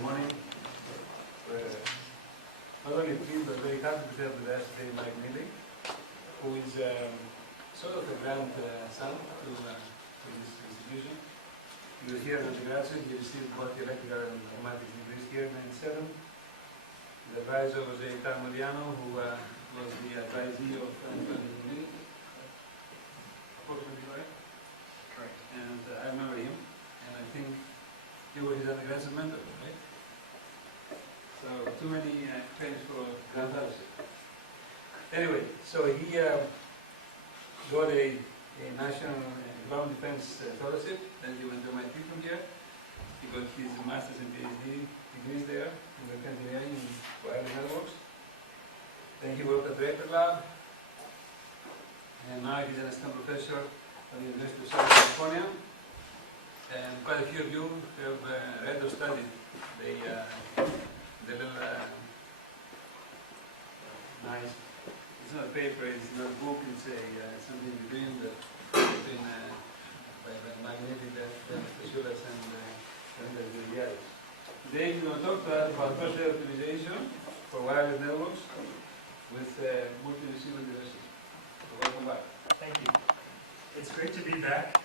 Good morning. Not only pleased but very happy to have with us today Mike Neely, who is sort of a grandson to this institution. He was here as a graduate. He received both electrical and mathematics degrees here in '97. The advisor was a Carmeliano, who was the advisee of Neely. Approximately correct? Correct. And I remember him, and I think you were his undergraduate mentor, right? So too many claims for grandfathership. Anyway, so he got a national ground defense fellowship. Then he went to MIT from here. He got his master's and PhD degrees there in the engineering and wireless networks. Then he worked at the Record Lab, and now he's an assistant professor at the University of Southern California. And quite a few of you have read or studied the little nice. It's not a paper, it's not a book. It's something between by Magnetic and Specialis and the reality. Today we're going to talk to us about cross-layer optimization for wireless networks with multi-receiver diversity. So welcome back. Thank you. It's great to be back.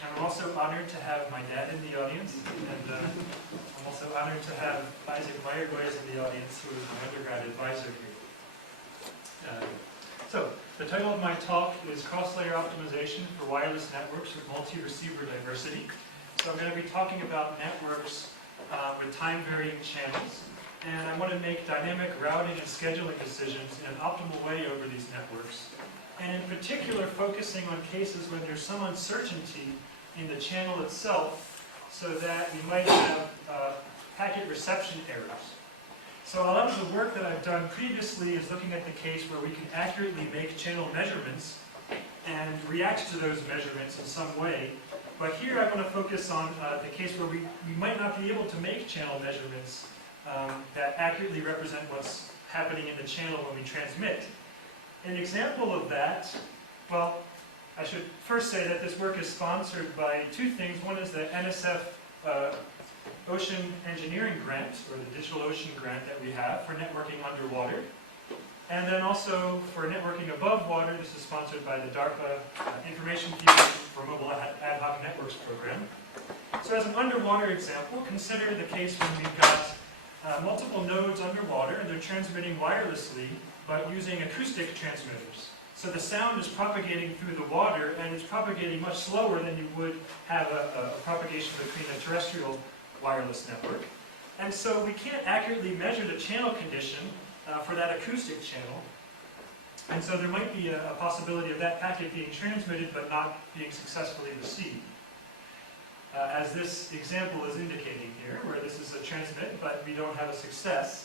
I'm also honored to have my dad in the audience, and I'm also honored to have Isaac Meyergoyes in the audience, who is my undergrad advisor here. So, the title of my talk is Cross-Layer Optimization for Wireless Networks with Multi-Receiver Diversity. So I'm going to be talking about networks with time-varying channels, and I want to make dynamic routing and scheduling decisions in an optimal way over these networks, and in particular focusing on cases when there's some uncertainty in the channel itself, so that we might have packet reception errors. So a lot of the work that I've done previously is looking at the case where we can accurately make channel measurements and react to those measurements in some way. But here I want to focus on the case where we might not be able to make channel measurements that accurately represent what's happening in the channel when we transmit. An example of that, well, I should first say that this work is sponsored by two things. One is the NSF Ocean Engineering Grant, or the Digital Ocean Grant that we have for networking underwater. And then also for networking above water, this is sponsored by the DARPA Information Fusion for Mobile Ad Hoc Networks program. So as an underwater example, consider the case when we've got multiple nodes underwater and they're transmitting wirelessly, but using acoustic transmitters. So the sound is propagating through the water, and it's propagating much slower than you would have a propagation between a terrestrial wireless network. And so we can't accurately measure the channel condition for that acoustic channel. And so there might be a possibility of that packet being transmitted but not being successfully received. As this example is indicating here, where this is a transmit but we don't have a success.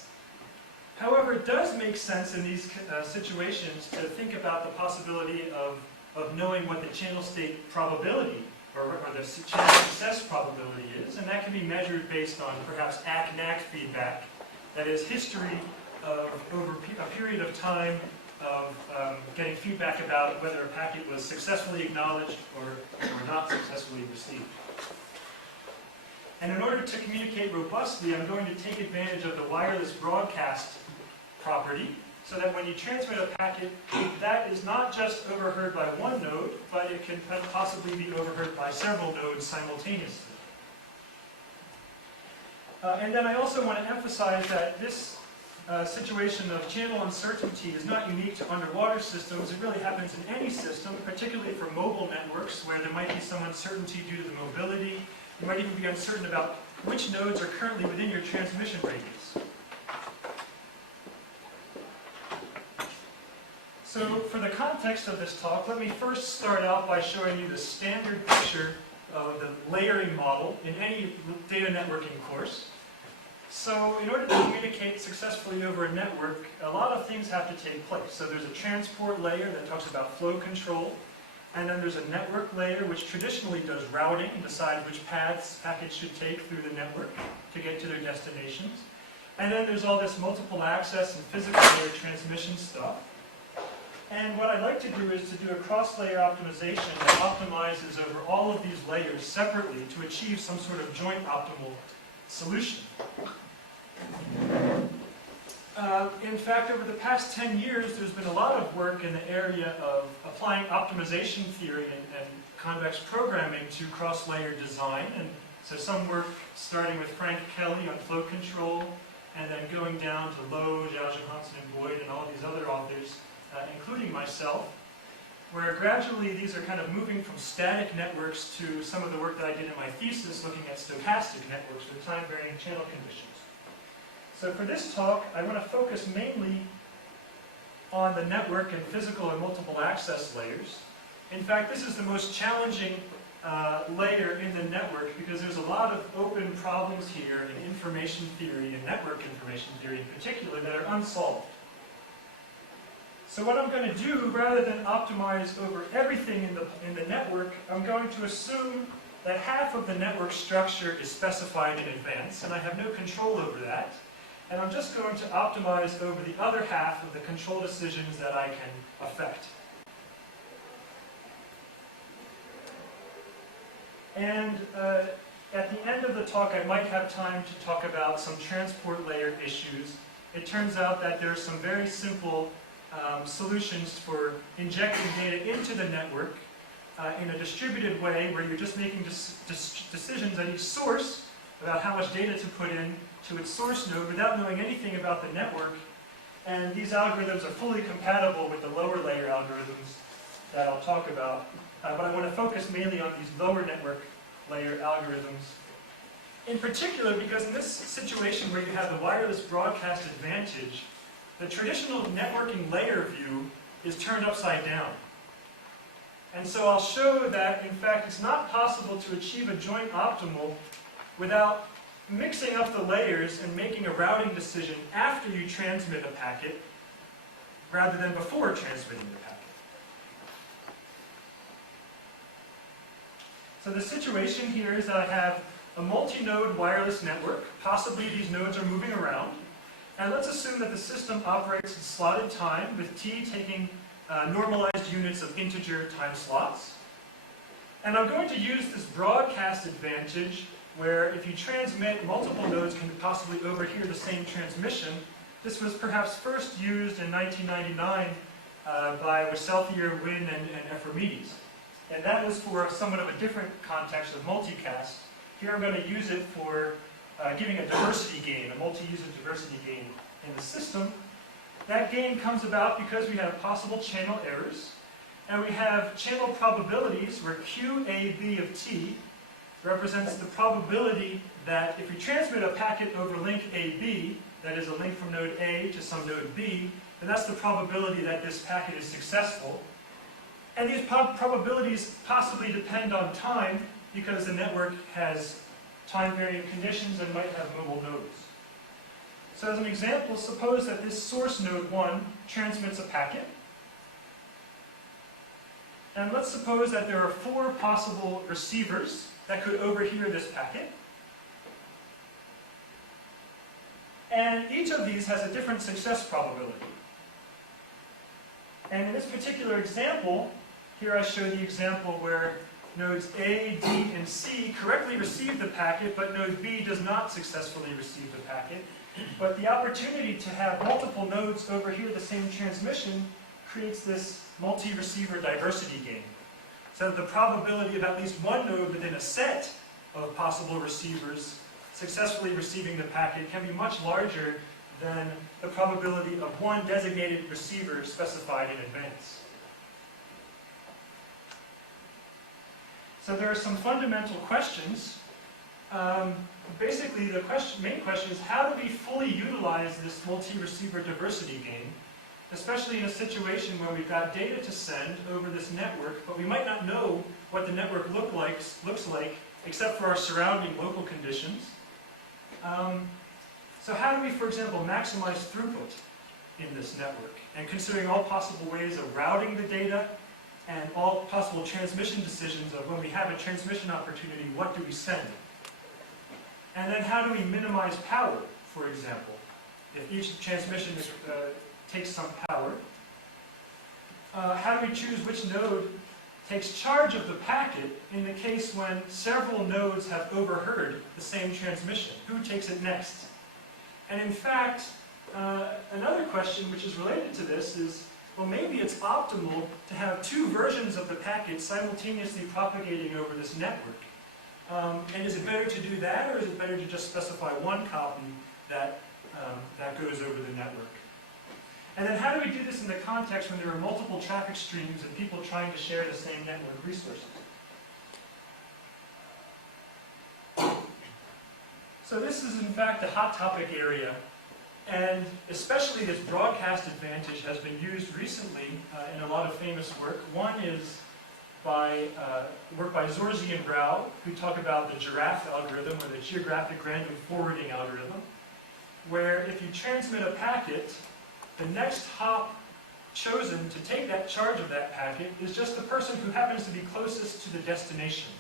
However, it does make sense in these situations to think about the possibility of knowing what the channel state probability or the channel success probability is, and that can be measured based on perhaps ACK-NACK feedback, that is history of over a period of time of getting feedback about whether a packet was successfully acknowledged or not successfully received. And in order to communicate robustly, I'm going to take advantage of the wireless broadcast property, so that when you transmit a packet, that is not just overheard by one node, but it can possibly be overheard by several nodes simultaneously. And then I also want to emphasize that this situation of channel uncertainty is not unique to underwater systems. It really happens in any system, particularly for mobile networks, where there might be some uncertainty due to the mobility. You might even be uncertain about which nodes are currently within your transmission radius. So for the context of this talk, let me first start out by showing you the standard picture of the layering model in any data networking course. So in order to communicate successfully over a network, a lot of things have to take place. So there's a transport layer that talks about flow control, and then there's a network layer which traditionally does routing, decides which paths packets should take through the network to get to their destinations. And then there's all this multiple access and physical layer transmission stuff. And what I'd like to do is to do a cross-layer optimization that optimizes over all of these layers separately to achieve some sort of joint optimal solution. In fact, over the past 10 years, there's been a lot of work in the area of applying optimization theory and convex programming to cross-layer design. And so some work starting with Frank Kelly on flow control, and then going down to Lowe, Zhao Johansen, and Boyd, and all these other authors, including myself, where gradually these are kind of moving from static networks to some of the work that I did in my thesis looking at stochastic networks with time-varying channel conditions. So for this talk, I want to focus mainly on the network and physical and multiple access layers. In fact, this is the most challenging layer in the network because there's a lot of open problems here in information theory and network information theory in particular that are unsolved. So what I'm going to do, rather than optimize over everything in the network, I'm going to assume that half of the network structure is specified in advance, and I have no control over that. And I'm just going to optimize over the other half of the control decisions that I can affect. And at the end of the talk, I might have time to talk about some transport layer issues. It turns out that there are some very simple solutions for injecting data into the network in a distributed way where you're just making decisions at each source about how much data to put in to its source node without knowing anything about the network. And these algorithms are fully compatible with the lower layer algorithms that I'll talk about. But I want to focus mainly on these lower network layer algorithms. In particular, because in this situation where you have the wireless broadcast advantage, the traditional networking layer view is turned upside down. And so I'll show that, in fact, it's not possible to achieve a joint optimal without mixing up the layers and making a routing decision after you transmit a packet rather than before transmitting the packet. So the situation here is that I have a multi-node wireless network. Possibly these nodes are moving around. And let's assume that the system operates in slotted time, with t taking normalized units of integer time slots. And I'm going to use this broadcast advantage where if you transmit, multiple nodes can possibly overhear the same transmission. This was perhaps first used in 1999 by Wesselthier, Wynn, and Ephremides. And that was for somewhat of a different context of multicast. Here I'm going to use it for giving a diversity gain, a multi-user diversity gain in the system. That gain comes about because we have possible channel errors, and we have channel probabilities where QAB of t represents the probability that if we transmit a packet over link AB, that is a link from node A to some node B, then that's the probability that this packet is successful. And these probabilities possibly depend on time because the network has time-varying conditions and might have mobile nodes. So as an example, suppose that this source node 1 transmits a packet. And let's suppose that there are 4 possible receivers that could overhear this packet. And each of these has a different success probability. And in this particular example, here I show the example where nodes A, D, and C correctly receive the packet, but node B does not successfully receive the packet. But the opportunity to have multiple nodes overhear the same transmission creates this multi-receiver diversity gain. So that the probability of at least one node within a set of possible receivers successfully receiving the packet can be much larger than the probability of one designated receiver specified in advance. So there are some fundamental questions. Basically, the main question is, how do we fully utilize this multi-receiver diversity gain, especially in a situation where we've got data to send over this network, but we might not know what the network looks like, except for our surrounding local conditions. So how do we, for example, maximize throughput in this network? And considering all possible ways of routing the data, and all possible transmission decisions of when we have a transmission opportunity, what do we send? And then how do we minimize power, for example, if each transmission takes some power? how do we choose which node takes charge of the packet in the case when several nodes have overheard the same transmission? Who takes it next? And in fact, another question which is related to this is, well, maybe it's optimal to have two versions of the packet simultaneously propagating over this network. And is it better to do that, or is it better to just specify one copy that goes over the network? And then how do we do this in the context when there are multiple traffic streams and people trying to share the same network resources? So this is in fact a hot topic area, and especially this broadcast advantage has been used recently in a lot of famous work. One is work by Zorzi and Rao, who talk about the giraffe algorithm, or the geographic random forwarding algorithm, where if you transmit a packet, the next hop chosen to take that charge of that packet is just the person who happens to be closest to the destination.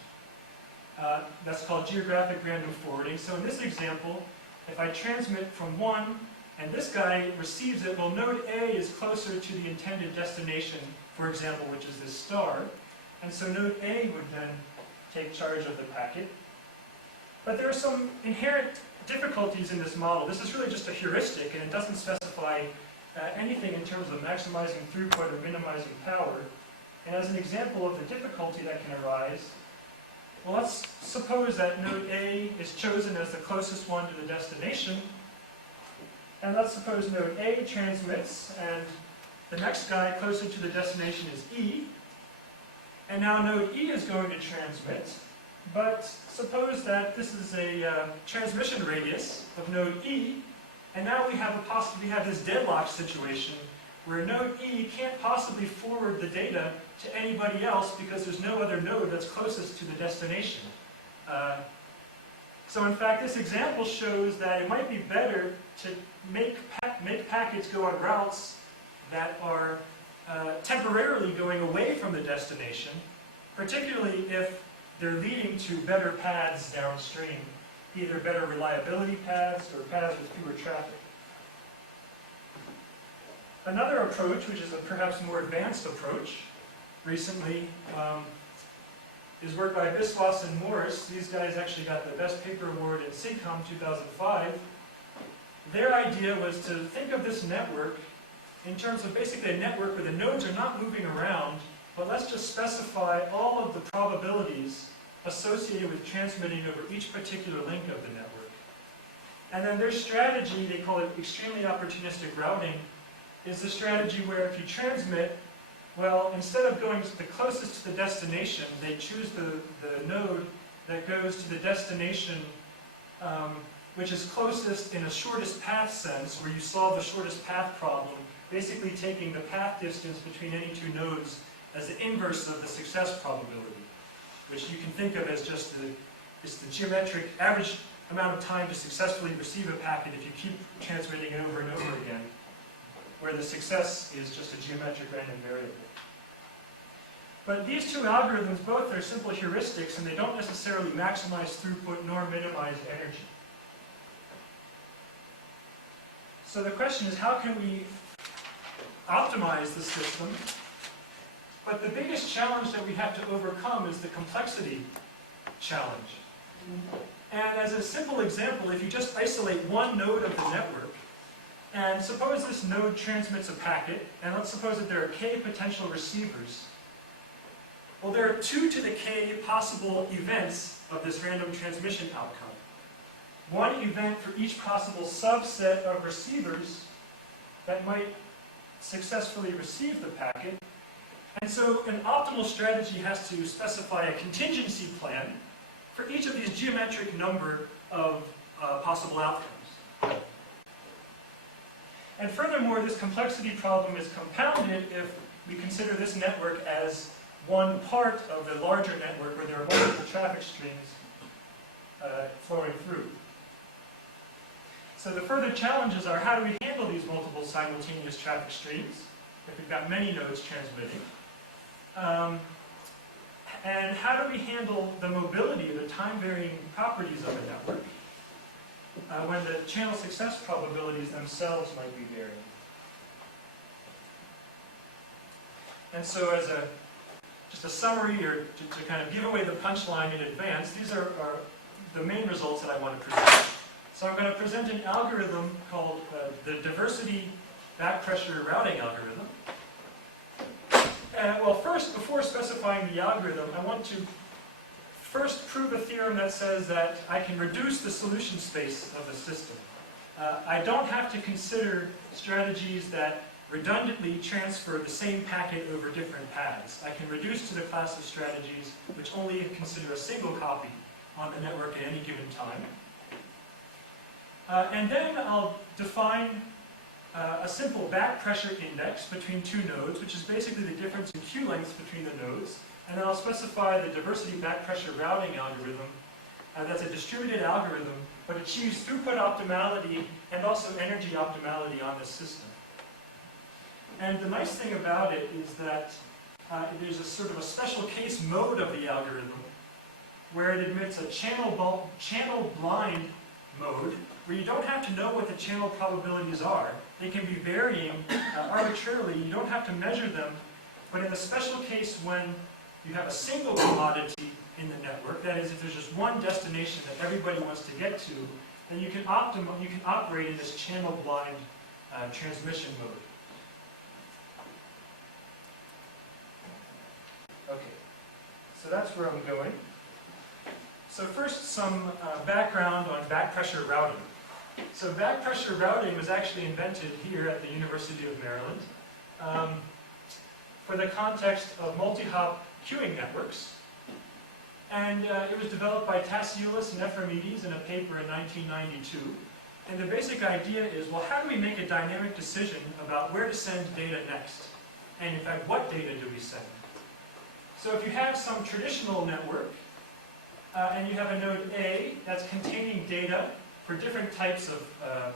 That's called geographic random forwarding. So in this example, if I transmit from 1 and this guy receives it, well, node A is closer to the intended destination, for example, which is this star. And so node A would then take charge of the packet. But there are some inherent difficulties in this model. This is really just a heuristic, and it doesn't specify anything in terms of maximizing throughput or minimizing power. And as an example of the difficulty that can arise, well, let's suppose that node A is chosen as the closest one to the destination. And let's suppose node A transmits, and the next guy closer to the destination is E. And now node E is going to transmit, but suppose that this is a transmission radius of node E, and now we have this deadlock situation where node E can't possibly forward the data to anybody else because there's no other node that's closest to the destination. So in fact, this example shows that it might be better to make packets go on routes that are temporarily going away from the destination, particularly if they're leading to better paths downstream, either better reliability paths or paths with fewer traffic. Another approach, which is a perhaps more advanced approach, recently is work by Biswas and Morris. These guys actually got the Best Paper Award in SIGCOMM 2005. Their idea was to think of this network in terms of basically a network where the nodes are not moving around, but let's just specify all of the probabilities associated with transmitting over each particular link of the network. And then their strategy, they call it extremely opportunistic routing, is the strategy where if you transmit, well, instead of going the closest to the destination, they choose the node that goes to the destination which is closest in a shortest path sense, where you solve the shortest path problem, basically taking the path distance between any two nodes as the inverse of the success probability, which you can think of as just the geometric average amount of time to successfully receive a packet if you keep transmitting it over and over again, where the success is just a geometric random variable. But these two algorithms both are simple heuristics, and they don't necessarily maximize throughput nor minimize energy. So the question is, how can we optimize the system? But the biggest challenge that we have to overcome is the complexity challenge. And as a simple example, if you just isolate one node of the network, and suppose this node transmits a packet, and let's suppose that there are k potential receivers. Well, there are 2 to the k possible events of this random transmission outcome. One event for each possible subset of receivers that might successfully receive the packet. And so an optimal strategy has to specify a contingency plan for each of these geometric number of possible outcomes. And furthermore, this complexity problem is compounded if we consider this network as one part of the larger network where there are multiple traffic streams flowing through. So the further challenges are, how do we handle these multiple simultaneous traffic streams if we've got many nodes transmitting? And how do we handle the mobility, the time-varying properties of a network when the channel success probabilities themselves might be varying? And so as just a summary, or to kind of give away the punchline in advance, these are the main results that I want to present. So I'm going to present an algorithm called the diversity back pressure routing algorithm. Well, first, before specifying the algorithm, I want to first prove a theorem that says that I can reduce the solution space of the system. I don't have to consider strategies that redundantly transfer the same packet over different paths. I can reduce to the class of strategies which only consider a single copy on the network at any given time. And then I'll define a simple back pressure index between two nodes, which is basically the difference in queue lengths between the nodes. And then I'll specify the diversity back pressure routing algorithm. That's a distributed algorithm, but achieves throughput optimality and also energy optimality on this system. And the nice thing about it is that there's a sort of a special case mode of the algorithm where it admits a channel blind mode where you don't have to know what the channel probabilities are. They can be varying arbitrarily. You don't have to measure them. But in the special case when you have a single commodity in the network, that is, if there's just one destination that everybody wants to get to, then you can operate in this channel blind transmission mode. Okay, so that's where I'm going. So first, some background on back pressure routing. So back pressure routing was actually invented here at the University of Maryland for the context of multi-hop queuing networks. And it was developed by Tassioulis and Ephraimides in a paper in 1992. And the basic idea is, well, how do we make a dynamic decision about where to send data next? And in fact, what data do we send? So if you have some traditional network, and you have a node A that's containing data for different types of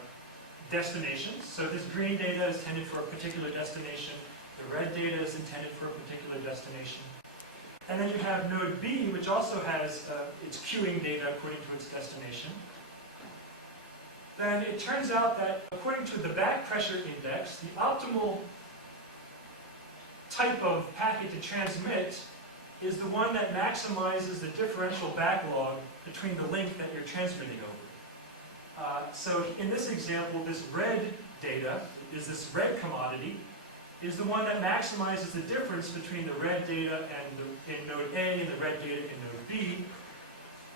destinations. So this green data is intended for a particular destination. The red data is intended for a particular destination. And then you have node B, which also has its queuing data according to its destination. Then it turns out that according to the back pressure index, the optimal type of packet to transmit is the one that maximizes the differential backlog between the link that you're transmitting over. So in this example, this red data, is this red commodity, is the one that maximizes the difference between the red data in node A and the red data in node B.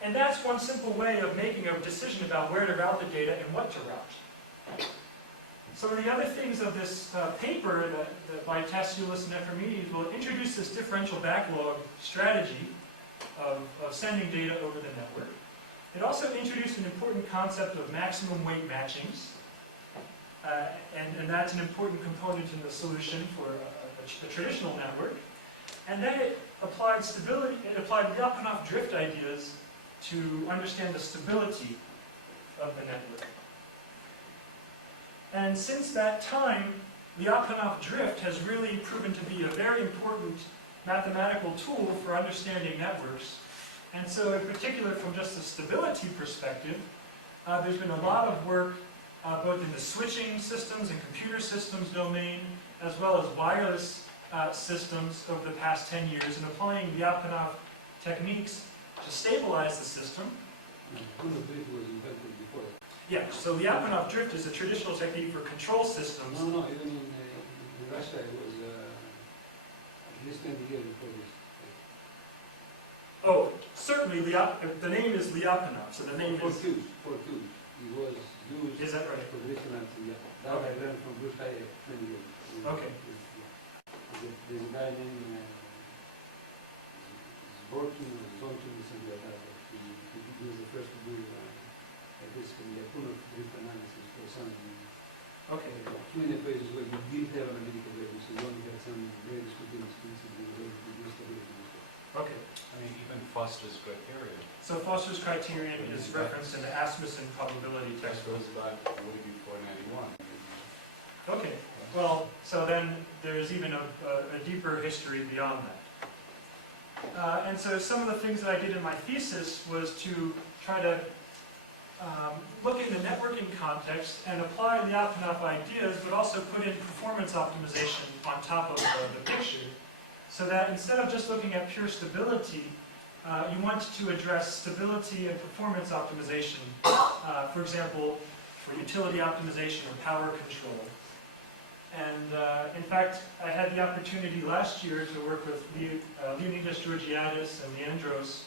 And that's one simple way of making a decision about where to route the data and what to route. Some of the other things of this paper that by Tassioulis and Ephraimides will introduce this differential backlog strategy of sending data over the network. It also introduced an important concept of maximum weight matchings. And that's an important component in the solution for a traditional network. And then it applied stability, it applied Lyapunov drift ideas to understand the stability of the network. And since that time, Lyapunov drift has really proven to be a very important mathematical tool for understanding networks. And so in particular, from just the stability perspective, there's been a lot of work both in the switching systems and computer systems domain, as well as wireless systems over the past 10 years, and applying Lyapunov techniques to stabilize the system. Lyapunov drift was invented before. Yeah, so Lyapunov drift is a traditional technique for control systems. No, even in Russia it was at least 20 years before this. Oh, certainly, the name is Lyapunov, so the name for is... Qs. It was used Is that right? for this one, yeah. That Okay. I learned from Bruce Hyatt 20 years. Okay. There's a guy named Zborkin or Zonkin or something like that. He was the first to do this Lyapunov drift analysis for some Okay. queuing equations where you didn't have analytical values, so you only had some very discontinuous principle in order to do stability. Okay. I mean, even Foster's criterion. So Foster's criterion is referenced in the Asmussen probability That textbook. goes about way before 91. Okay. Well, so then there's even a deeper history beyond that. And so some of the things that I did in my thesis was to try to look in the networking context and apply Lyapunov ideas, but also put in performance optimization on top of the picture so that instead of just looking at pure stability, you want to address stability and performance optimization, for example, for utility optimization or power control. And in fact, I had the opportunity last year to work with Leonidas Georgiadis and Leandros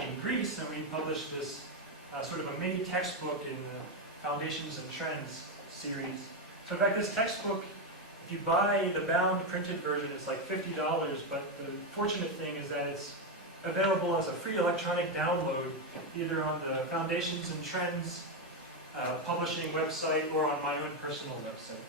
in Greece, and we published this sort of a mini textbook in the Foundations and Trends series. So in fact, this textbook, if you buy the bound printed version, it's like $50, but the fortunate thing is that it's available as a free electronic download, either on the Foundations and Trends publishing website or on my own personal website.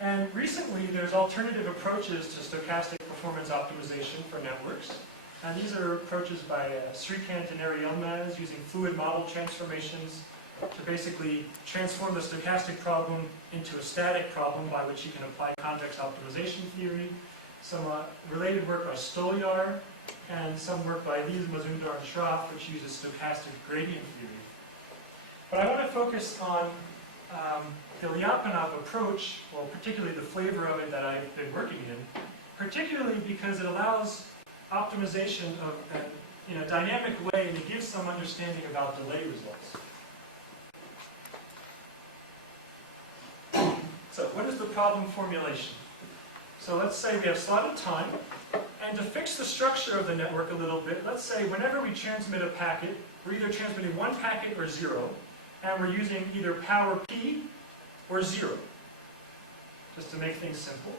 And recently, there's alternative approaches to stochastic performance optimization for networks. And these are approaches by Srikant and Ari Yilmaz using fluid model transformations to basically transform the stochastic problem into a static problem by which you can apply context optimization theory. Some related work by Stolyar, and some work by Lies, Mazumdar, and Schroff, which uses stochastic gradient theory. But I want to focus on the Lyapunov approach, well, particularly the flavor of it that I've been working in, particularly because it allows optimization in a dynamic way, and it gives some understanding about delay results. So what is the problem formulation? So let's say we have slotted time, and to fix the structure of the network a little bit, let's say whenever we transmit a packet, we're either transmitting one packet or zero, and we're using either power P or 0, just to make things simple.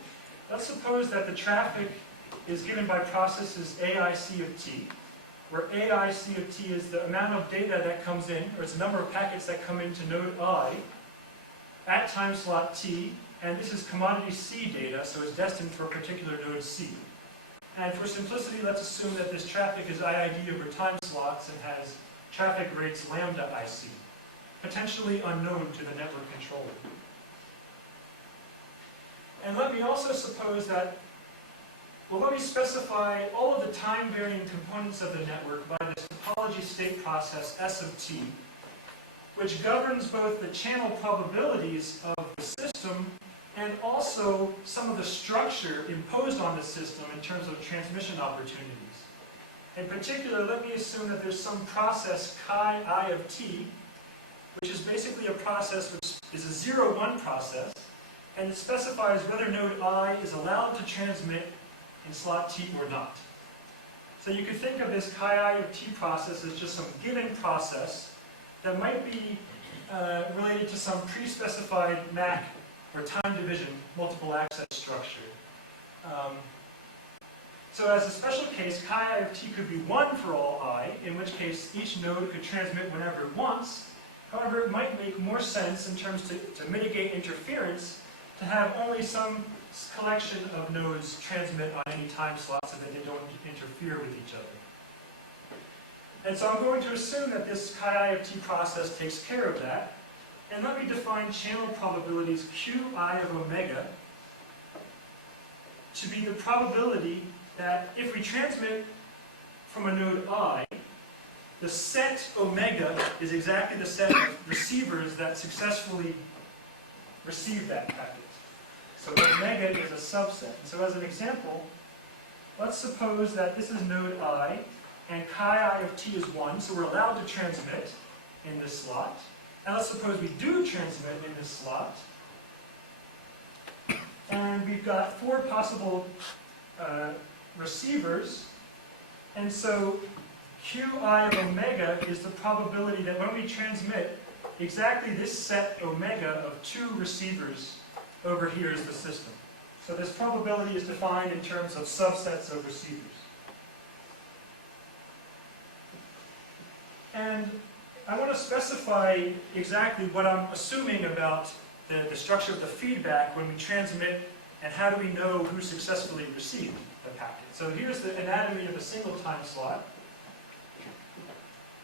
Let's suppose that the traffic is given by processes AIC of t, where AIC of t is the amount of data that comes in, or it's the number of packets that come into node I at time slot t, and this is commodity C data, so it's destined for a particular node C. And for simplicity, let's assume that this traffic is IID over time slots and has traffic rates lambda IC, potentially unknown to the network controller. And let me also suppose that, well, let me specify all of the time-varying components of the network by this topology state process S of t, which governs both the channel probabilities of the system and also some of the structure imposed on the system in terms of transmission opportunities. In particular, let me assume that there's some process chi I of t, which is basically a process which is a 0-1 process, and it specifies whether node I is allowed to transmit in slot t or not. So you could think of this chi I of t process as just some given process that might be related to some pre-specified MAC, or time division, multiple access structure. So as a special case, chi I of t could be 1 for all I, in which case each node could transmit whenever it wants. However, it might make more sense in terms to mitigate interference to have only some collection of nodes transmit on any time slot so that they don't interfere with each other. And so I'm going to assume that this chi I of t process takes care of that. And let me define channel probabilities qi of omega to be the probability that if we transmit from a node I, the set omega is exactly the set of receivers that successfully receive that packet. So omega is a subset. So as an example, let's suppose that this is node I, and chi I of t is 1, so we're allowed to transmit in this slot. And let's suppose we do transmit in this slot. And we've got 4 possible receivers. And so qi of omega is the probability that when we transmit, exactly this set omega of 2 receivers over here is the system. So this probability is defined in terms of subsets of receivers. And I want to specify exactly what I'm assuming about the structure of the feedback when we transmit, and how do we know who successfully received the packet. So here's the anatomy of a single time slot.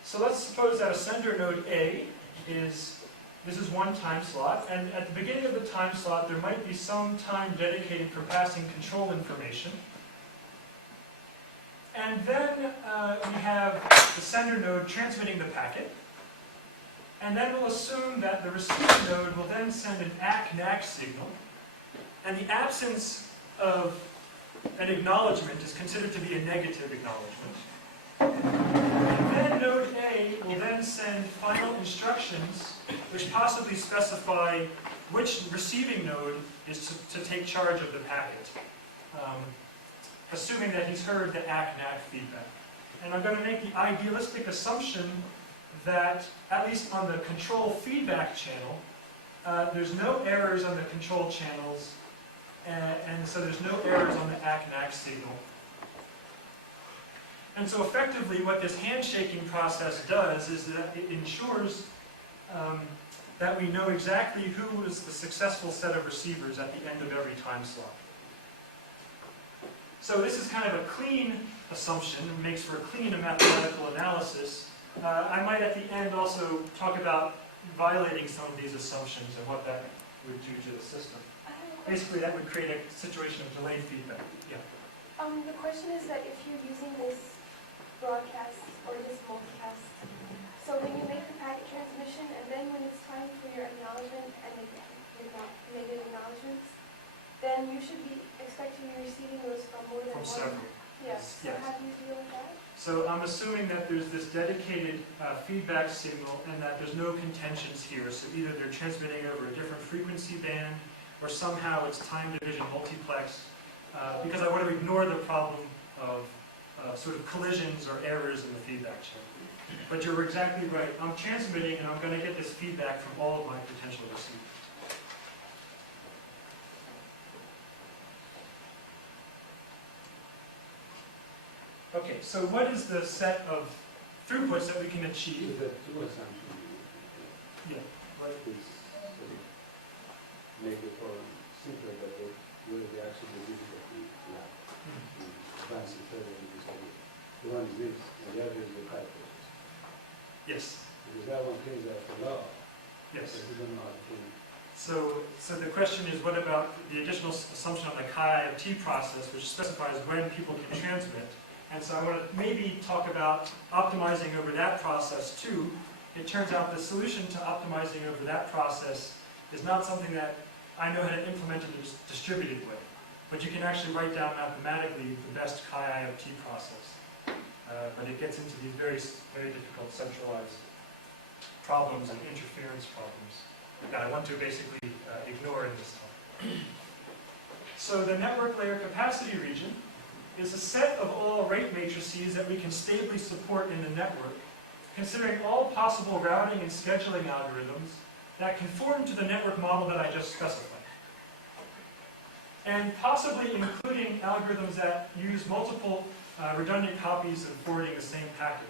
So let's suppose that a sender node A this is one time slot, and at the beginning of the time slot there might be some time dedicated for passing control information. And then we have the sender node transmitting the packet. And then we'll assume that the receiver node will then send an ACK-NAC signal. And the absence of an acknowledgement is considered to be a negative acknowledgement. And then node A will then send final instructions which possibly specify which receiving node is to take charge of the packet, assuming that he's heard the ACK-NACK feedback. And I'm going to make the idealistic assumption that, at least on the control feedback channel, there's no errors on the control channels, and so there's no errors on the ACK-NACK signal. And so effectively what this handshaking process does is that it ensures that we know exactly who is the successful set of receivers at the end of every time slot. So this is kind of a clean assumption, and makes for a clean mathematical analysis. I might at the end also talk about violating some of these assumptions and what that would do to the system. Basically, that would create a situation of delayed feedback. Yeah. The question is that if you're using this broadcast or this multicast, so when you make the packet transmission and then when it's time for your acknowledgement and negative acknowledgements, then you should be expecting you're receiving those from more than From one. several. Yes. So Yes. how do you deal with that? So I'm assuming that there's this dedicated feedback signal and that there's no contentions here. So either they're transmitting over a different frequency band or somehow it's time division multiplexed, because I want to ignore the problem of sort of collisions or errors in the feedback channel. But you're exactly right. I'm transmitting and I'm going to get this feedback from all of my potential receivers. Okay, so what is the set of throughputs that we can achieve? Is that two assumptions? Yeah. What is make the problem simpler, but where they actually difficulty lie? Advancing further in this idea. The one is this, and the other is the type process. Yes. Because that one cleans out the law. Yes. But we don't know how to clean it. So the question is, what about the additional assumption on the chi-IoT process, which specifies when people can transmit? And so I want to maybe talk about optimizing over that process too. It turns out the solution to optimizing over that process is not something that I know how to implement in a distributed way. But you can actually write down mathematically the best chi-IoT process. But it gets into these very, very difficult centralized problems and interference problems that I want to basically ignore in this talk. So the network layer capacity region is a set of all rate matrices that we can stably support in the network, considering all possible routing and scheduling algorithms that conform to the network model that I just specified. And possibly including algorithms that use multiple redundant copies and forwarding the same packet.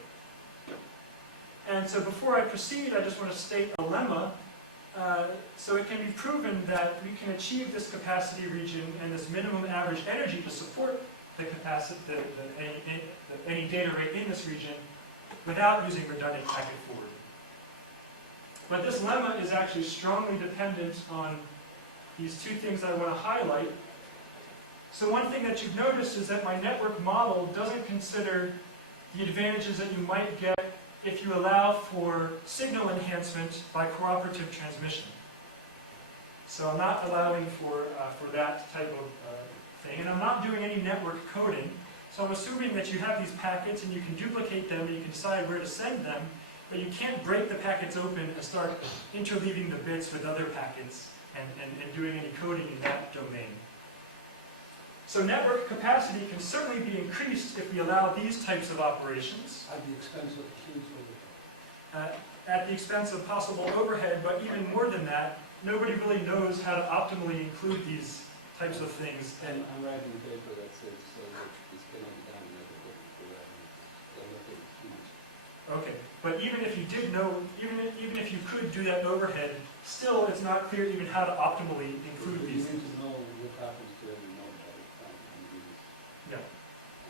And so before I proceed, I just want to state a lemma. So it can be proven that we can achieve this capacity region and this minimum average energy to support the capacity, any data rate in this region without using redundant packet forwarding. But this lemma is actually strongly dependent on these two things I want to highlight. So one thing that you've noticed is that my network model doesn't consider the advantages that you might get if you allow for signal enhancement by cooperative transmission. So I'm not allowing for that type of thing, and I'm not doing any network coding. So I'm assuming that you have these packets and you can duplicate them and you can decide where to send them, but you can't break the packets open and start interleaving the bits with other packets and doing any coding in that domain. So network capacity can certainly be increased if we allow these types of operations. At the expense of huge overhead. At the expense of possible overhead, but even more than that, nobody really knows how to optimally include these types of things. And I'm writing a paper that says so that this cannot be done in network for that. Overhead is huge. Okay, but even if you did know, even if you could do that overhead, still it's not clear even how to optimally include You these. need to know what happens to every node by the time you do this. Yeah.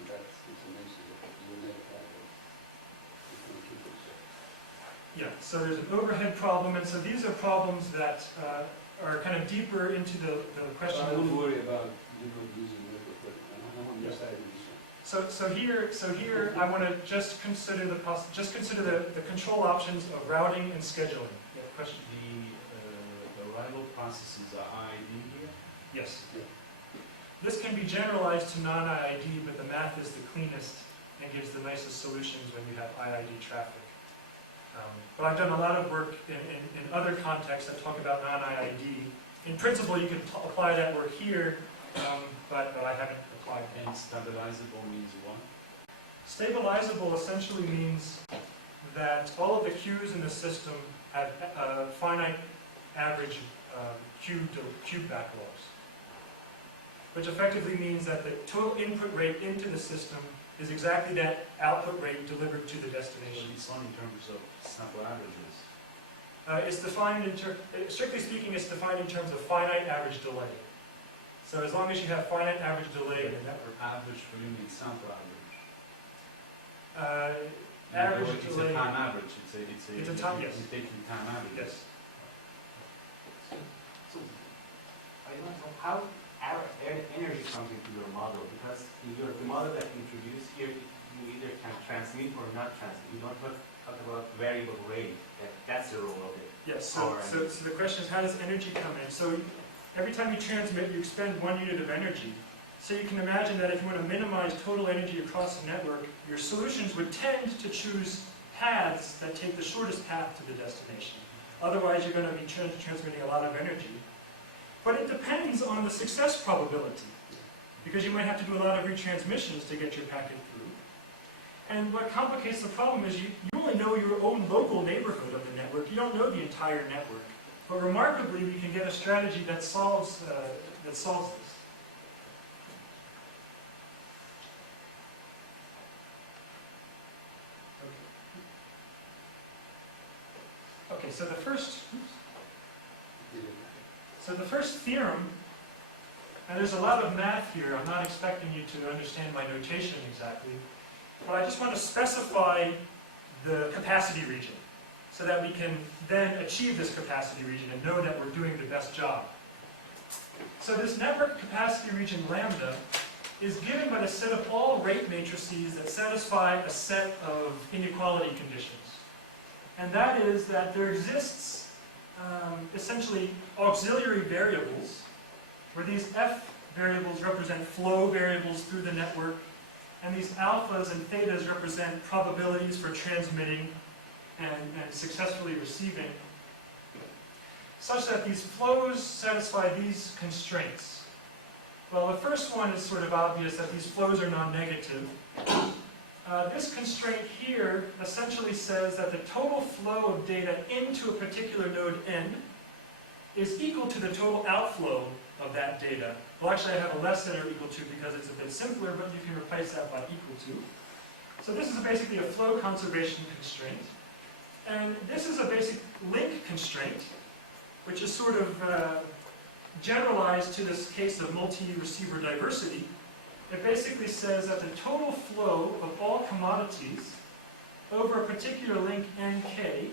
And that's information that you never have if you keep it so. Yeah, so there's an overhead problem, and so these are problems that are kind of deeper into the question. I wouldn't worry about you not using network coding. I'm on your side of this one. So here I want to just consider the control options of routing and scheduling. Yeah, question. The rival processes are ID here? Yes. Yeah. This can be generalized to non-IID, but the math is the cleanest and gives the nicest solutions when you have IID traffic. But I've done a lot of work in other contexts that talk about non-IID. In principle, you can apply that work here, but I haven't applied it. And stabilizable means what? Stabilizable essentially means that all of the queues in the system have finite average cube backlogs, which effectively means that the total input rate into the system is exactly that output rate delivered to the destination. It's not in terms of sample averages. It's defined strictly speaking, it's defined in terms of finite average delay. So as long as you have finite average delay in the network. Average for you means sample average. Average It's delay. a time average. It's a time, yes. You're taking time average. Yes. So, I want to know how energy comes into your model, because the model that you introduced here, you either can transmit or not transmit. You don't talk about variable rate. That's the role of it. Yes. So the question is, how does energy come in? So every time you transmit, you expend 1 unit of energy. So you can imagine that if you want to minimize total energy across the network, your solutions would tend to choose paths that take the shortest path to the destination. Otherwise, you're going to be transmitting a lot of energy. But it depends on the success probability, because you might have to do a lot of retransmissions to get your packet through. And what complicates the problem is you only know your own local neighborhood of the network. You don't know the entire network. But remarkably, we can get a strategy that solves this. Okay, so the first theorem, and there's a lot of math here. I'm not expecting you to understand my notation exactly, but I just want to specify the capacity region so that we can then achieve this capacity region and know that we're doing the best job. So this network capacity region lambda is given by the set of all rate matrices that satisfy a set of inequality conditions. And that is that there exists essentially auxiliary variables, where these F variables represent flow variables through the network, and these alphas and thetas represent probabilities for transmitting and successfully receiving, such that these flows satisfy these constraints. Well, the first one is sort of obvious, that these flows are non-negative. This constraint here essentially says that the total flow of data into a particular node n is equal to the total outflow of that data. Well, actually I have a less than or equal to because it's a bit simpler, but you can replace that by equal to. So this is basically a flow conservation constraint. And this is a basic link constraint, which is sort of generalized to this case of multi-receiver diversity. It basically says that the total flow of all commodities over a particular link nk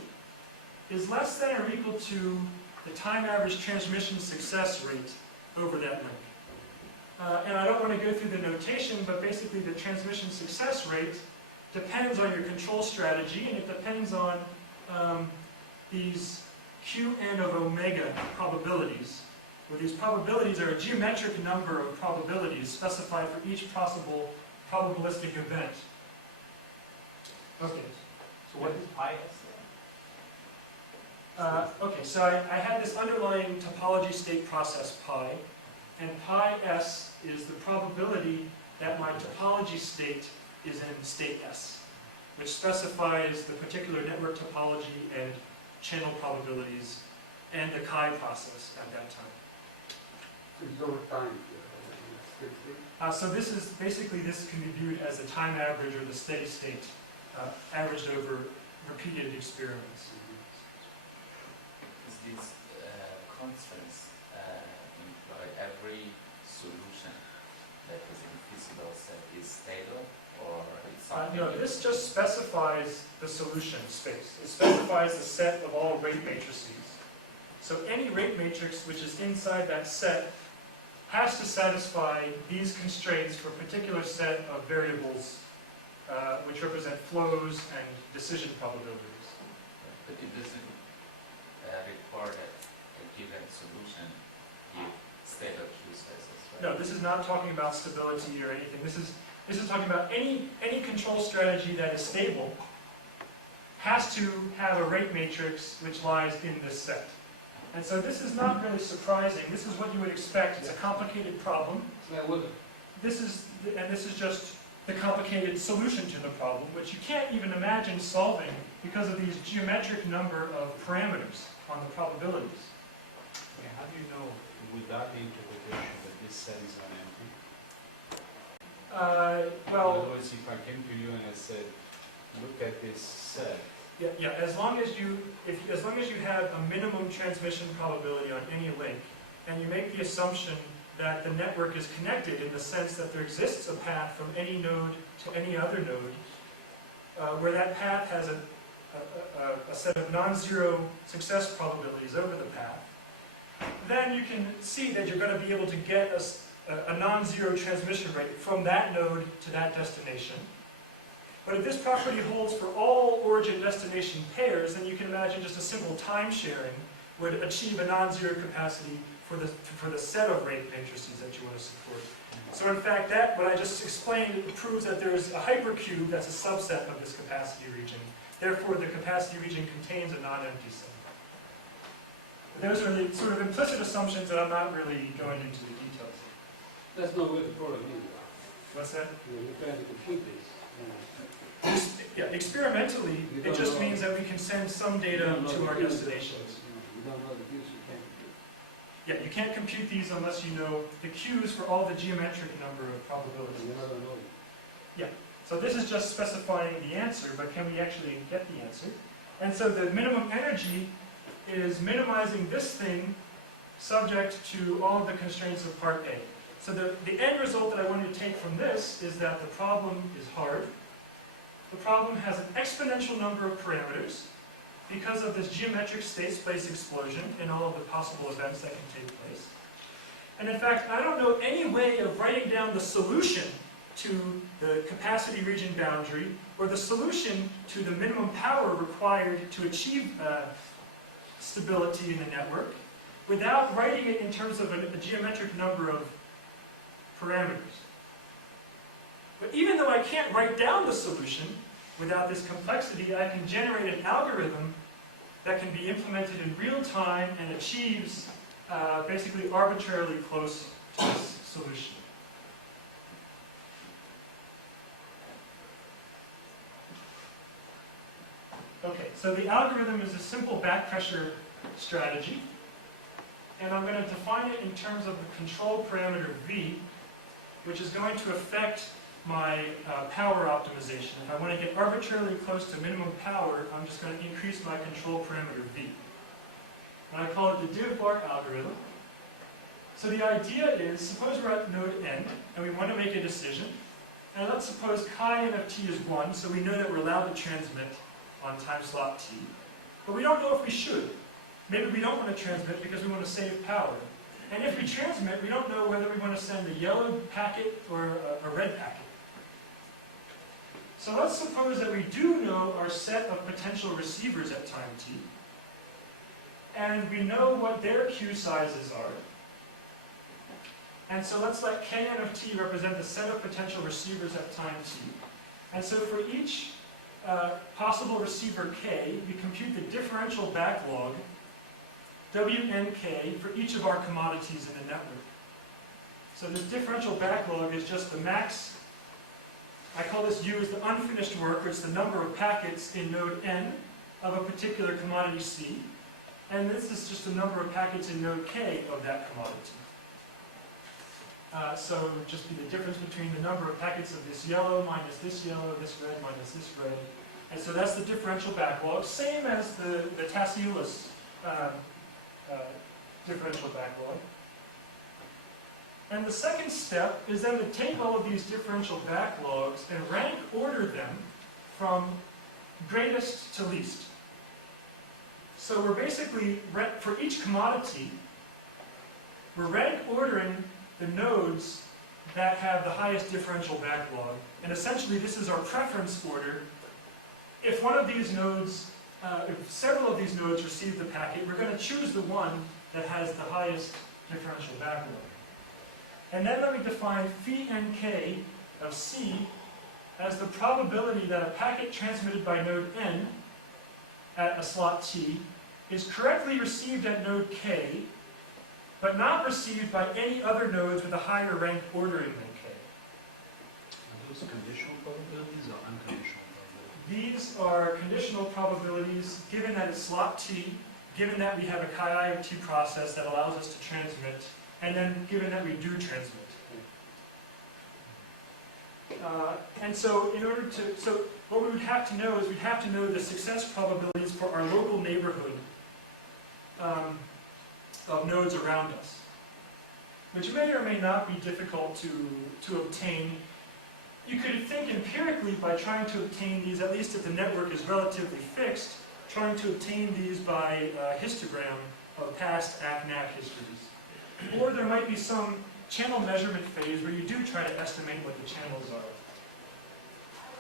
is less than or equal to the time average transmission success rate over that link. And I don't want to go through the notation, but basically the transmission success rate depends on your control strategy, and it depends on these Qn of omega probabilities, where these probabilities are a geometric number of probabilities specified for each possible probabilistic event. Okay. So what is pi s? Okay, so I had this underlying topology state process pi, and pi s is the probability that my topology state is in state s, which specifies the particular network topology and channel probabilities and the chi process at that time. So it's over time. So this is basically, this can be viewed as the time average or the steady state averaged over repeated experiments. Is these constants imply every solution that is in feasible set is stable, or it's something? No, this just specifies the solution space. It specifies the set of all rate matrices. So any rate matrix which is inside that set has to satisfy these constraints for a particular set of variables which represent flows and decision probabilities. But it doesn't require that a given solution give stable Q spaces, right? No, this is not talking about stability or anything. This is talking about any control strategy that is stable has to have a rate matrix which lies in this set. And so this is not really surprising. This is what you would expect. It's a complicated problem. It's like water. This is just the complicated solution to the problem, which you can't even imagine solving because of these geometric number of parameters on the probabilities. Okay, how do you know without the interpretation that this set is unempty? In Well, other words, if I came to you and I said, look at this set, yeah. As long as you have a minimum transmission probability on any link, and you make the assumption that the network is connected in the sense that there exists a path from any node to any other node, where that path has a set of non-zero success probabilities over the path, then you can see that you're going to be able to get a non-zero transmission rate from that node to that destination. But if this property holds for all origin-destination pairs, then you can imagine just a simple time sharing would achieve a non-zero capacity for the set of rate matrices that you want to support. So in fact, what I just explained proves that there's a hypercube that's a subset of this capacity region. Therefore, the capacity region contains a non-empty set. Those are the sort of implicit assumptions that I'm not really going into the details. That's not what the problem is. What's that? You're trying to compute this. Yeah, experimentally, it just means that we can send some data to our destinations. You don't know the views you can't compute. Yeah, you can't compute these unless you know the Q's for all the geometric number of probabilities. You never know. So this is just specifying the answer, but can we actually get the answer? And so the minimum energy is minimizing this thing subject to all of the constraints of part A. So the end result that I want you to take from this is that the problem is hard. The problem has an exponential number of parameters because of this geometric state-space explosion and all of the possible events that can take place. And in fact, I don't know any way of writing down the solution to the capacity region boundary or the solution to the minimum power required to achieve stability in the network without writing it in terms of a geometric number of parameters. But even though I can't write down the solution without this complexity, I can generate an algorithm that can be implemented in real time and achieves basically arbitrarily close to this solution. Okay, so the algorithm is a simple back pressure strategy, and I'm going to define it in terms of the control parameter V, which is going to affect my power optimization. If I want to get arbitrarily close to minimum power, I'm just going to increase my control parameter V. And I call it the div-bar algorithm. So the idea is, suppose we're at node N, and we want to make a decision. And let's suppose chi n of t is 1, so we know that we're allowed to transmit on time slot t. But we don't know if we should. Maybe we don't want to transmit because we want to save power. And if we transmit, we don't know whether we want to send a yellow packet or a red packet. So let's suppose that we do know our set of potential receivers at time t, and we know what their Q sizes are. And so let's let Kn of t represent the set of potential receivers at time t. And so for each possible receiver k, we compute the differential backlog, Wnk, for each of our commodities in the network. So this differential backlog is just the max, I call this U as the unfinished work, or it's the number of packets in node N of a particular commodity C. And this is just the number of packets in node K of that commodity. So it would just be the difference between the number of packets of this yellow minus this yellow, this red minus this red. And so that's the differential backlog, same as the Tassiulis differential backlog. And the second step is then to take all of these differential backlogs and rank order them from greatest to least. So we're basically, for each commodity, we're rank ordering the nodes that have the highest differential backlog. And essentially this is our preference order. If one of these nodes, if several of these nodes receive the packet, we're going to choose the one that has the highest differential backlog. And then let me define phi nk of C as the probability that a packet transmitted by node n at a slot t is correctly received at node k, but not received by any other nodes with a higher rank ordering than k. Are those conditional probabilities or unconditional probabilities? These are conditional probabilities given that it's slot t, given that we have a chi of t process that allows us to transmit, and then given that we do transmit. And so in order to, so what we would have to know is we'd have to know the success probabilities for our local neighborhood of nodes around us, which may or may not be difficult to obtain. You could think empirically by trying to obtain these, at least if the network is relatively fixed, trying to obtain these by histogram of past ACNAC histories. Or there might be some channel measurement phase where you do try to estimate what the channels are.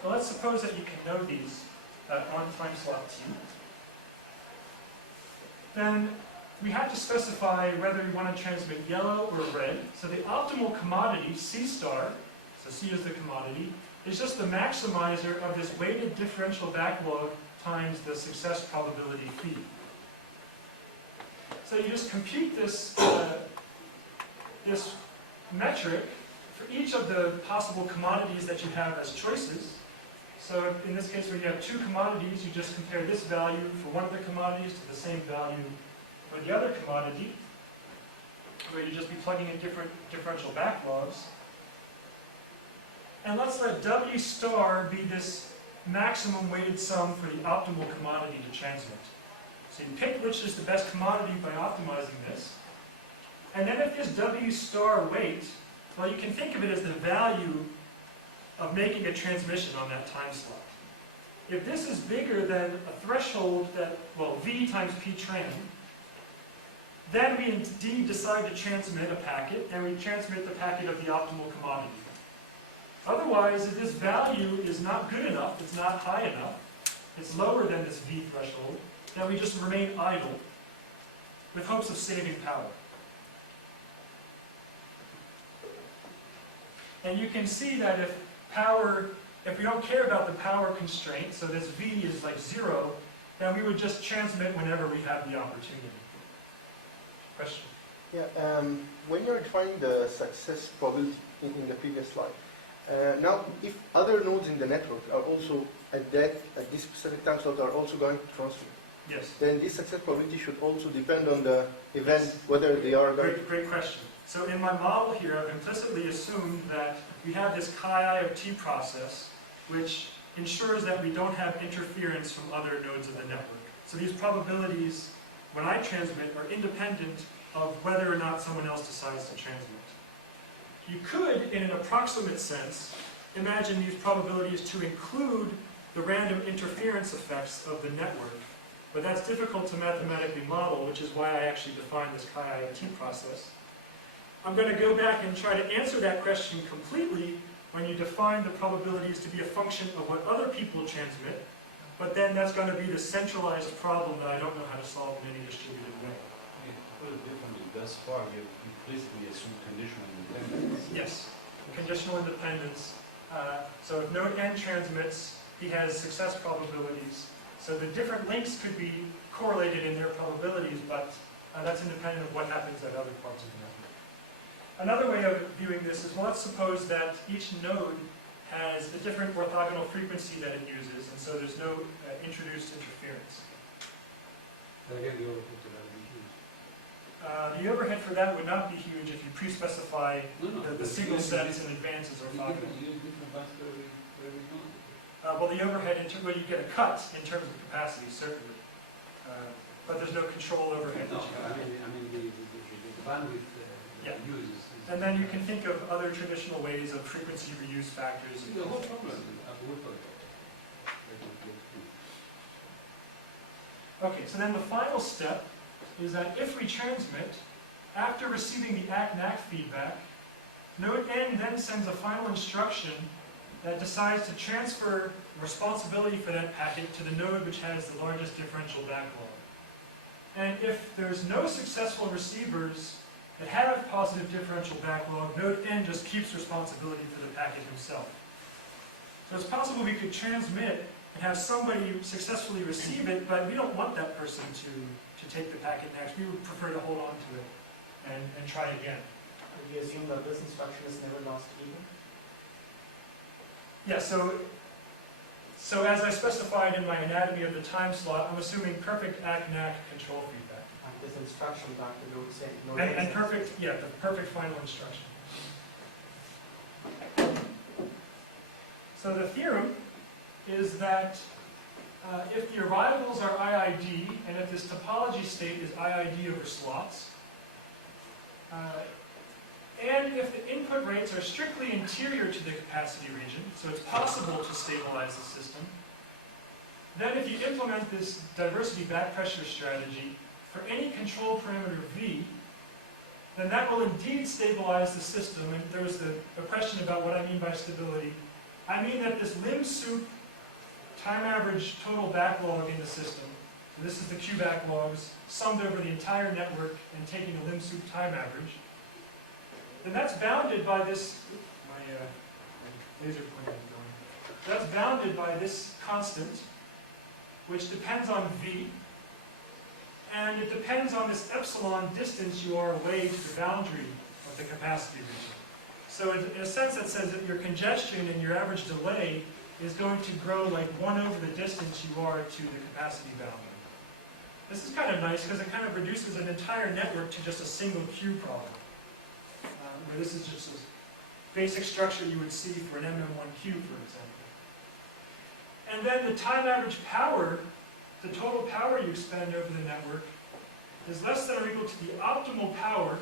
Well, let's suppose that you can know these on time slot t. Then we have to specify whether we want to transmit yellow or red. So the optimal commodity, C star, so C is the commodity, is just the maximizer of this weighted differential backlog times the success probability phi. So you just compute this, this metric for each of the possible commodities that you have as choices. So in this case, when you have two commodities, you just compare this value for one of the commodities to the same value for the other commodity, where you just be plugging in different differential backlogs. And let's let W star be this maximum weighted sum for the optimal commodity to transmit. So you pick which is the best commodity by optimizing this. And then if this W star weight, well, you can think of it as the value of making a transmission on that time slot. If this is bigger than a threshold that, well, V times P tran, then we indeed decide to transmit a packet, and we transmit the packet of the optimal commodity. Otherwise, if this value is not good enough, it's not high enough, it's lower than this V threshold, then we just remain idle with hopes of saving power. And you can see that if we don't care about the power constraint, so this V is like 0, then we would just transmit whenever we have the opportunity. Question? Yeah, when you're defining the success probability in the previous slide, now if other nodes in the network are also at this specific time slot are also going to transmit, Yes. then this success probability should also depend on the event, whether they are going. Great question. So in my model here, I've implicitly assumed that we have this chi of t process, which ensures that we don't have interference from other nodes of the network. So these probabilities, when I transmit, are independent of whether or not someone else decides to transmit. You could, in an approximate sense, imagine these probabilities to include the random interference effects of the network. But that's difficult to mathematically model, which is why I actually defined this chi of t process. I'm going to go back and try to answer that question completely when you define the probabilities to be a function of what other people transmit, but then that's going to be the centralized problem that I don't know how to solve in any distributed way. Yeah, to put it differently, thus far you implicitly assume conditional independence. Yes, conditional independence. So if node n transmits, he has success probabilities. So the different links could be correlated in their probabilities, but that's independent of what happens at other parts of the network. Another way of viewing this is, well, let's suppose that each node has a different orthogonal frequency that it uses, and so there's no introduced interference. And again, the overhead to that would be huge. The overhead for that would not be huge if you pre-specify the signal sets in advance as orthogonal. You use different buttons for every node. Well, the overhead, well, you get a cut in terms of capacity, certainly. But there's no control overhead. No, that you have. I mean the bandwidth Yeah. uses. And then you can think of other traditional ways of frequency reuse factors. The whole problem Okay, so then the final step is that if we transmit, after receiving the ACNAC feedback, node n then sends a final instruction that decides to transfer responsibility for that packet to the node which has the largest differential backlog. And if there's no successful receivers that have positive differential backlog, node n just keeps responsibility for the packet himself. So it's possible we could transmit and have somebody successfully receive it, but we don't want that person to take the packet next. We would prefer to hold on to it and try again. We assume that this instruction is never lost either? Yeah, so as I specified in my anatomy of the time slot, I'm assuming perfect ACK-NAC control feedback. And this instruction back to node say And perfect, yeah, the perfect final instruction. So the theorem is that if the arrivals are IID, and if this topology state is IID over slots, and if the input rates are strictly interior to the capacity region, so it's possible to stabilize the system, then if you implement this diversity backpressure strategy for any control parameter V, then that will indeed stabilize the system. And there was a question about what I mean by stability. I mean that this lim sup time average total backlog in the system, so this is the Q backlogs summed over the entire network and taking a lim sup time average, then that's bounded by this, my laser pointer is going. That's bounded by this constant, which depends on V, and it depends on this epsilon distance you are away to the boundary of the capacity region. So in a sense that says that your congestion and your average delay is going to grow like 1 over the distance you are to the capacity boundary. This is kind of nice because it kind of reduces an entire network to just a single Q problem. Where this is just a basic structure you would see for an MM1Q, for example. And then the time average power, the total power you expend over the network, is less than or equal to the optimal power,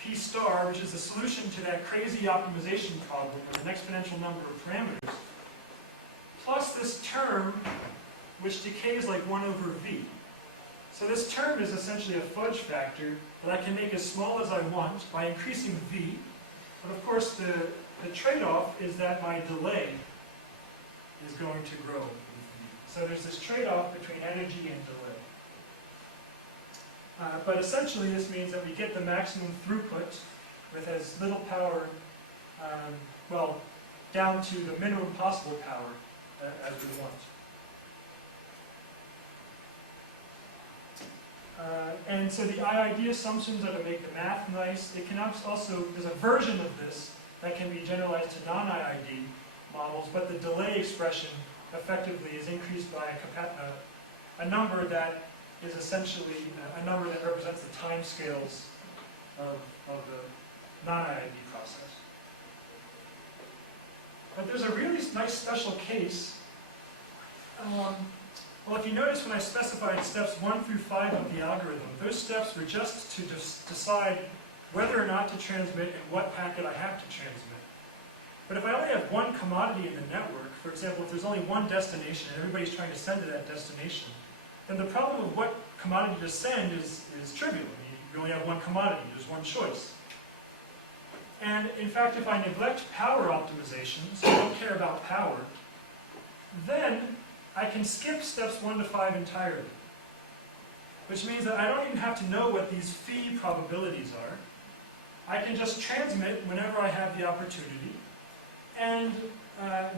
P star, which is the solution to that crazy optimization problem with an exponential number of parameters, plus this term, which decays like 1 over V. So this term is essentially a fudge factor that I can make as small as I want by increasing V. But of course, the trade-off is that my delay is going to grow with V. So there's this trade-off between energy and delay. But essentially, this means that we get the maximum throughput with as little power, well, down to the minimum possible power as we want. And so the IID assumptions are to make the math nice. It can also, there's a version of this that can be generalized to non-IID models, but the delay expression effectively is increased by a number that is essentially a number that represents the time scales of the non-IID process. But there's a really nice special case. Well, if you notice when I specified steps 1 through 5 of the algorithm, those steps were just to decide whether or not to transmit and what packet I have to transmit. But if I only have one commodity in the network, for example, if there's only one destination and everybody's trying to send to that destination, then the problem of what commodity to send is trivial. I mean, you only have one commodity, there's one choice. And in fact, if I neglect power optimization, so I don't care about power, then I can skip steps 1 to 5 entirely. Which means that I don't even have to know what these phi probabilities are. I can just transmit whenever I have the opportunity. And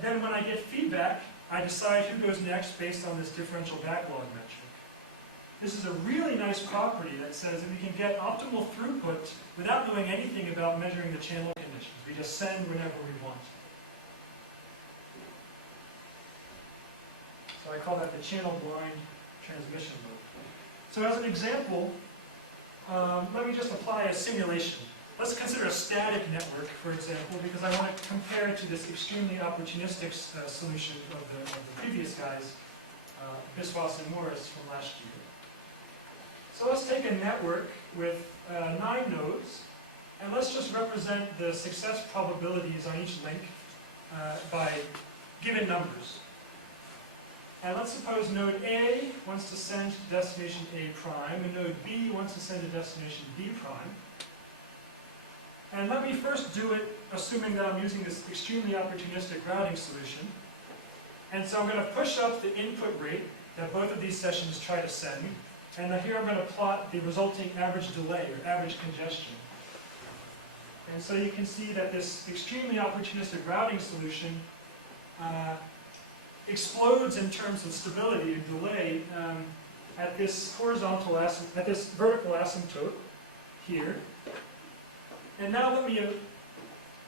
then when I get feedback, I decide who goes next based on this differential backlog metric. This is a really nice property that says that we can get optimal throughput without knowing anything about measuring the channel conditions. We just send whenever we want. So I call that the channel blind transmission mode. So as an example, let me just apply a simulation. Let's consider a static network, for example, because I want to compare it to this extremely opportunistic solution of the previous guys, Biswas and Morris from last year. So let's take a network with 9 nodes, and let's just represent the success probabilities on each link by given numbers. And let's suppose node A wants to send to destination A prime, and node B wants to send to destination B prime. And let me first do it assuming that I'm using this extremely opportunistic routing solution. And so I'm going to push up the input rate that both of these sessions try to send. And here I'm going to plot the resulting average delay, or average congestion. And so you can see that this extremely opportunistic routing solution explodes in terms of stability and delay at this vertical asymptote here. And now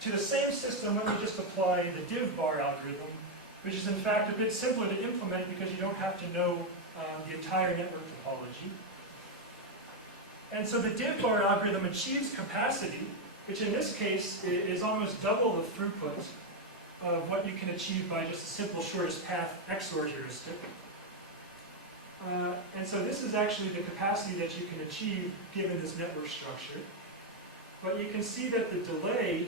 to the same system, let me just apply the div bar algorithm, which is in fact a bit simpler to implement because you don't have to know the entire network topology. And so the div bar algorithm achieves capacity, which in this case is almost double the throughput of what you can achieve by just a simple shortest path XOR heuristic. And so this is actually the capacity that you can achieve given this network structure. But you can see that the delay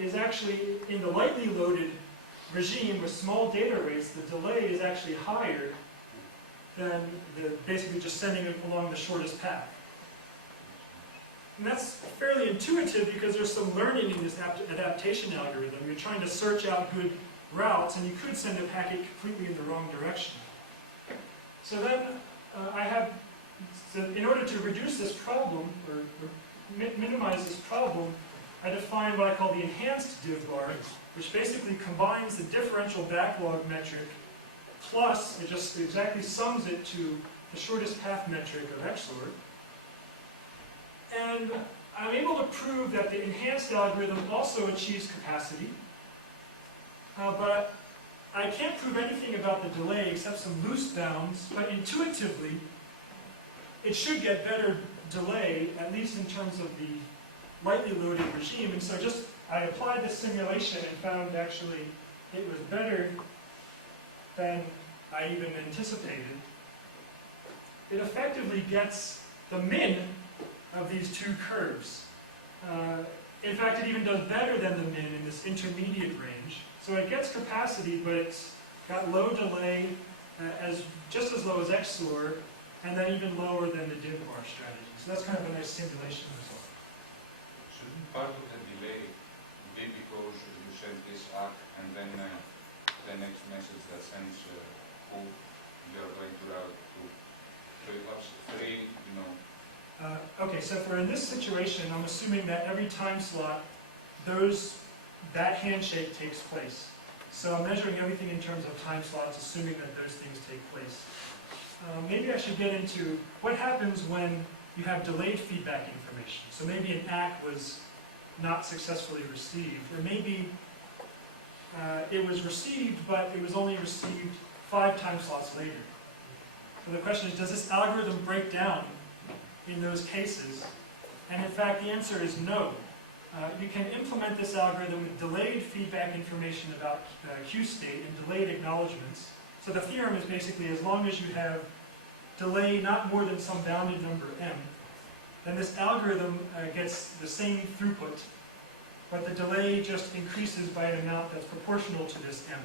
is actually, in the lightly loaded regime with small data rates, the delay is actually higher than basically just sending it along the shortest path. And that's fairly intuitive because there's some learning in this adaptation algorithm. You're trying to search out good routes, and you could send a packet completely in the wrong direction. So then in order to reduce this problem, or minimize this problem, I define what I call the enhanced div bar, which basically combines the differential backlog metric plus, it just exactly sums it to the shortest path metric of XOR. And I'm able to prove that the enhanced algorithm also achieves capacity, but I can't prove anything about the delay except some loose bounds, but intuitively, it should get better delay, at least in terms of the lightly loaded regime. And so I applied this simulation and found actually it was better than I even anticipated. It effectively gets the min of these two curves. In fact, it even does better than the min in this intermediate range. So it gets capacity, but it's got low delay, just as low as XOR, and then even lower than the div bar strategy. So that's kind of a nice simulation result. Shouldn't part of the delay be because you send this ACK and then the next message that sends who you are going to route to? So you have three, Okay, so in this situation, I'm assuming that every time slot, that handshake takes place. So I'm measuring everything in terms of time slots, assuming that those things take place. Maybe I should get into what happens when you have delayed feedback information. So maybe an ACK was not successfully received, or maybe it was received, but it was only received 5 time slots later. So the question is, does this algorithm break down in those cases? And in fact, the answer is no. You can implement this algorithm with delayed feedback information about queue state and delayed acknowledgements. So the theorem is basically, as long as you have delay not more than some bounded number m, then this algorithm gets the same throughput, but the delay just increases by an amount that's proportional to this m.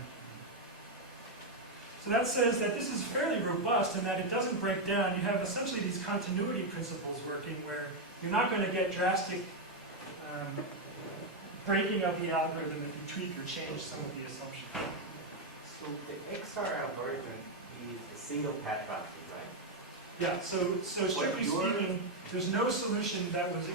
So that says that this is fairly robust and that it doesn't break down. You have essentially these continuity principles working where you're not going to get drastic breaking of the algorithm if you tweak or change some of the assumptions. So the XR algorithm is a single path routing, right? Yeah, so strictly speaking, there's no solution that was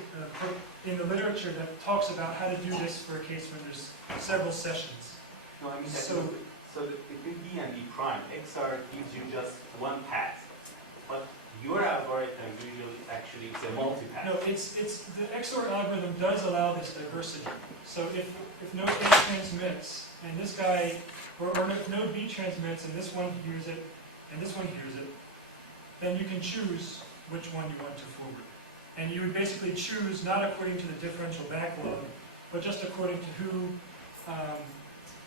put in the literature that talks about how to do this for a case when there's several sessions. No, I mean, So between D and D prime, XR gives you just one path. But your algorithm usually actually is a multi-path. no, it's the XOR algorithm does allow this diversity. So if node A transmits and this guy, or if node B transmits and this one hears it and this one hears it, then you can choose which one you want to forward. And you would basically choose not according to the differential backlog, but just according to who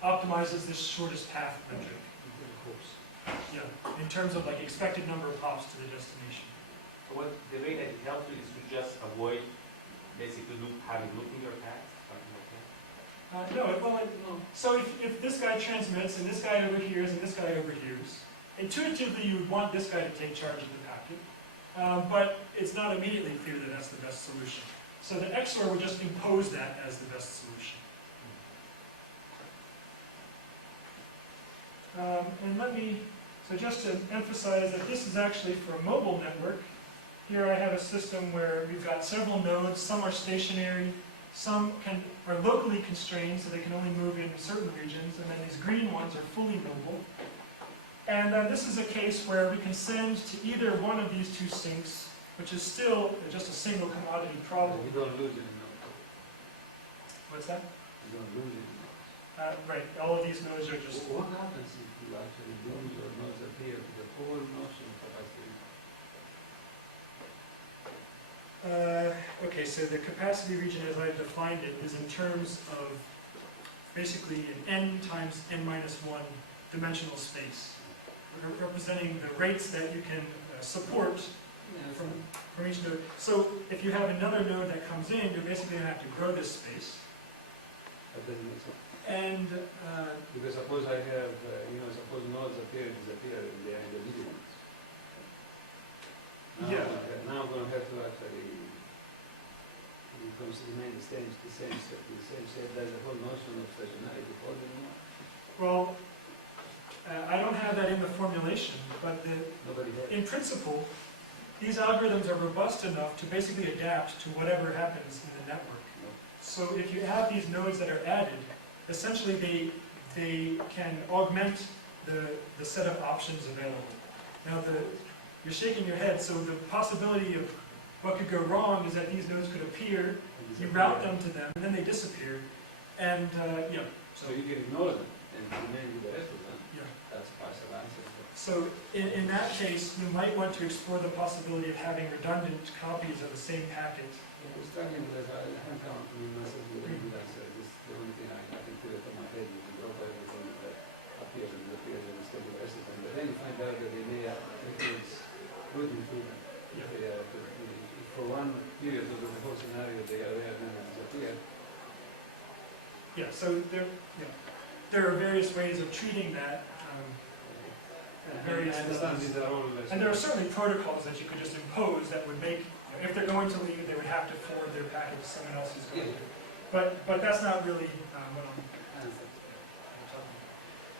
optimizes this shortest path metric. Yeah, in terms of like expected number of hops to the destination. So the way that it helps you is to just avoid basically having loop in your path, something like that? So if this guy transmits and this guy overhears and this guy overhears, intuitively you would want this guy to take charge of the packet, but it's not immediately clear that that's the best solution. So the XOR would just impose that as the best solution. And so just to emphasize that this is actually for a mobile network, here I have a system where we've got several nodes. Some are stationary, some are locally constrained, so they can only move in certain regions, and then these green ones are fully mobile. And this is a case where we can send to either one of these two sinks, which is still just a single commodity problem. You don't lose any nodes. What's that? You don't lose any nodes. Right, all of these nodes are just... What happens if you actually lose or nodes appear to the whole notion of capacity? Okay, so the capacity region as I've defined it is in terms of basically an n times n minus 1 dimensional space, representing the rates that you can support from each node. So if you have another node that comes in, you're basically going to have to grow this space. That doesn't make sense. And Because suppose I have, suppose nodes appear and disappear in the individuals. Yeah. Now I'm going to have to actually, when it comes to remain the same state, there's a whole notion of stationarity holding on. well, I don't have that in the formulation, but Nobody has. in principle, these algorithms are robust enough to basically adapt to whatever happens in the network. So if you have these nodes that are added, essentially they can augment the set of options available. Now you're shaking your head, so the possibility of what could go wrong is that these nodes could appear, you route them to them, and then they disappear. And So you can ignore them and remain with the rest of them. yeah. That's a partial answer. So in that case, you might want to explore the possibility of having redundant copies of the same packet. I'm struggling with that. I haven't come to myself with a good answer. This is the only thing I can put it on my head. You can drop everything that appears and disappears and stay with the rest of them. But then you find out that they may influence good improvement. Yeah. If for one period of the whole scenario they are there and then disappear. Yeah, so there are various ways of treating that. Various I understand these are all and there are certainly protocols that you could just impose that would make, if they're going to leave, they would have to forward their packet to someone else who's going to. But that's not really what I'm talking about.